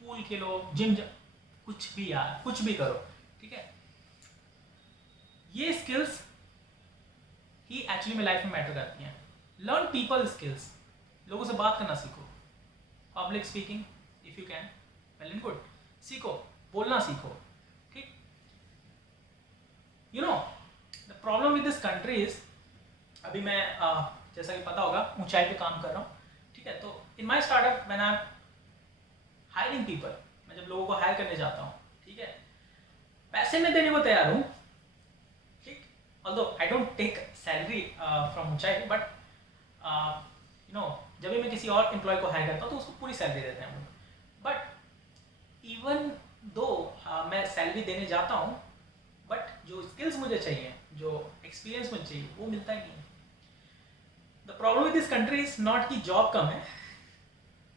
पूल खेलो, जिम, कुछ भी यार, कुछ भी करो, ठीक है। ये स्किल्स ही एक्चुअली में लाइफ में मैटर करती हैं। लर्न पीपल स्किल्स, लोगों से बात करना सीखो, public speaking if you can, well and good, सीखो, बोलना सीखो, ठीक। The problem with this country is, अभी मैं जैसा कि पता होगा ऊंचाई पे काम कर रहा हूँ, ठीक है। तो in my startup when I am hiring people, मैं जब लोगों को हायर करने जाता हूँ, ठीक है, पैसे में देने को तैयार हूँ, although I don't take salary from ऊंचाई, but जब भी मैं किसी और एम्प्लॉय को हायर करता हूँ तो उसको पूरी सैलरी देते हैं हम लोग। बट इवन दो मैं सैलरी देने जाता हूँ, बट जो स्किल्स मुझे चाहिए, जो एक्सपीरियंस मुझे चाहिए, वो मिलता ही नहीं। The problem with this country is not कि जॉब कम है,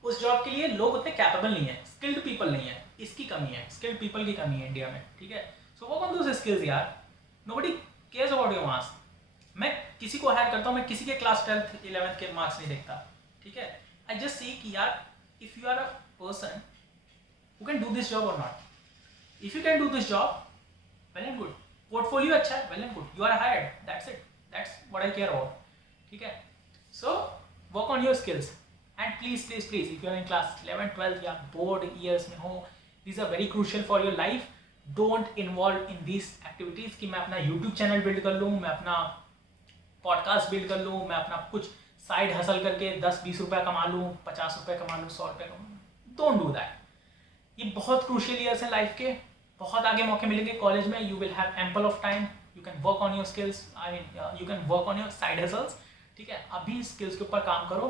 उस जॉब के लिए लोग उतने कैपेबल नहीं है, स्किल्ड पीपल नहीं है, इसकी कमी है, स्किल्ड पीपल की कमी है इंडिया में, ठीक है। So work on those skills यार, nobody cares about your marks. मैं किसी को हायर करता हूँ, मैं किसी के क्लास 12th 11th के मार्क्स नहीं देखता, ठीक है। आई जस्ट सी कि यार if you are a person who can do this job और not, if you can do this job, well and good, portfolio अच्छा है, well and good, you are hired, that's it, that's what I care about, ठीक है। So work on your skills and please if you are in class 11 12 या board years में हो, these are very crucial for your life. Don't involve in this activities कि मैं अपना YouTube channel build कर लूँ, मैं अपना पॉडकास्ट बिल्ड कर लूँ, मैं अपना कुछ साइड हसल करके 10-20 रुपये कमा लूँ, 50 रुपये कमा लूँ, 100 रुपये कमा लूँ. Don't do that. ये बहुत क्रूशियल ईयर्स हैं लाइफ के. बहुत आगे मौके मिलेंगे कॉलेज में. You will have ample of time. You can work on your skills. I mean you can work on your side hustles. ठीक है, अभी स्किल्स के ऊपर काम करो.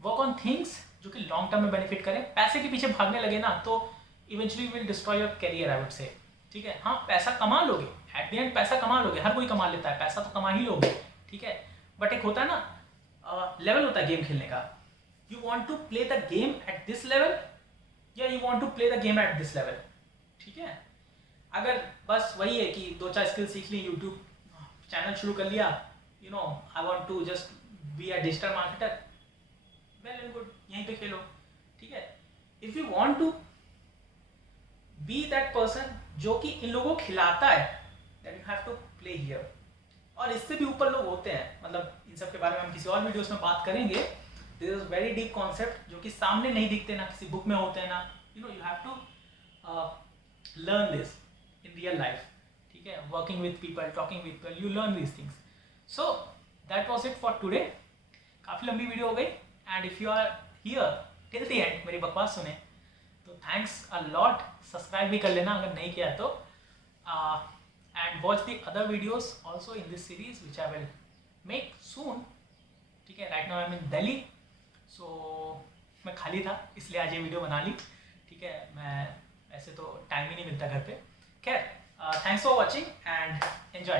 वर्क ऑन थिंग्स जो कि लॉन्ग टर्म में बेनिफिट करें. पैसे के पीछे भागने लगे ना तो eventually will destroy your career, I would से. ठीक है, हाँ पैसा कमा लोगे, एट द एंड पैसा कमा लोगे, हर कोई कमा लेता है, पैसा तो कमा ही लोगे. ठीक है, बट एक होता है ना लेवल होता है गेम खेलने का. You want to play the game at this level या you want to play the game at this level. ठीक है, अगर बस वही है कि 2-4 स्किल सीख ली, यूट्यूब चैनल शुरू कर लिया, you know I want to just be a digital marketer, well and good, यहीं पे खेलो. ठीक है, if you want to be that person जो कि इन लोगों को खिलाता है, that you have to play here. और इससे भी ऊपर लोग होते हैं, मतलब इन सब के बारे में हम किसी और वीडियोस में बात करेंगे. This is very deep concept जो कि सामने नहीं दिखते, ना किसी बुक में होते हैं, ना you know you have to learn this in real life. ठीक है, working with people, talking with people, you learn these things. So that was it for today. काफ़ी लंबी वीडियो हो गई. And if you are here till the end, मेरी बकवास सुने तो थैंक्स अ लॉट. सब्सक्राइब भी कर लेना अगर नहीं किया तो. And watch the other videos also in this series which I will make soon. ठीक है, right now I'm in Delhi, so मैं खाली था इसलिए आज ये वीडियो बना ली. ठीक है, मैं ऐसे तो टाइम ही नहीं मिलता घर पे. खैर, thanks for watching and enjoy.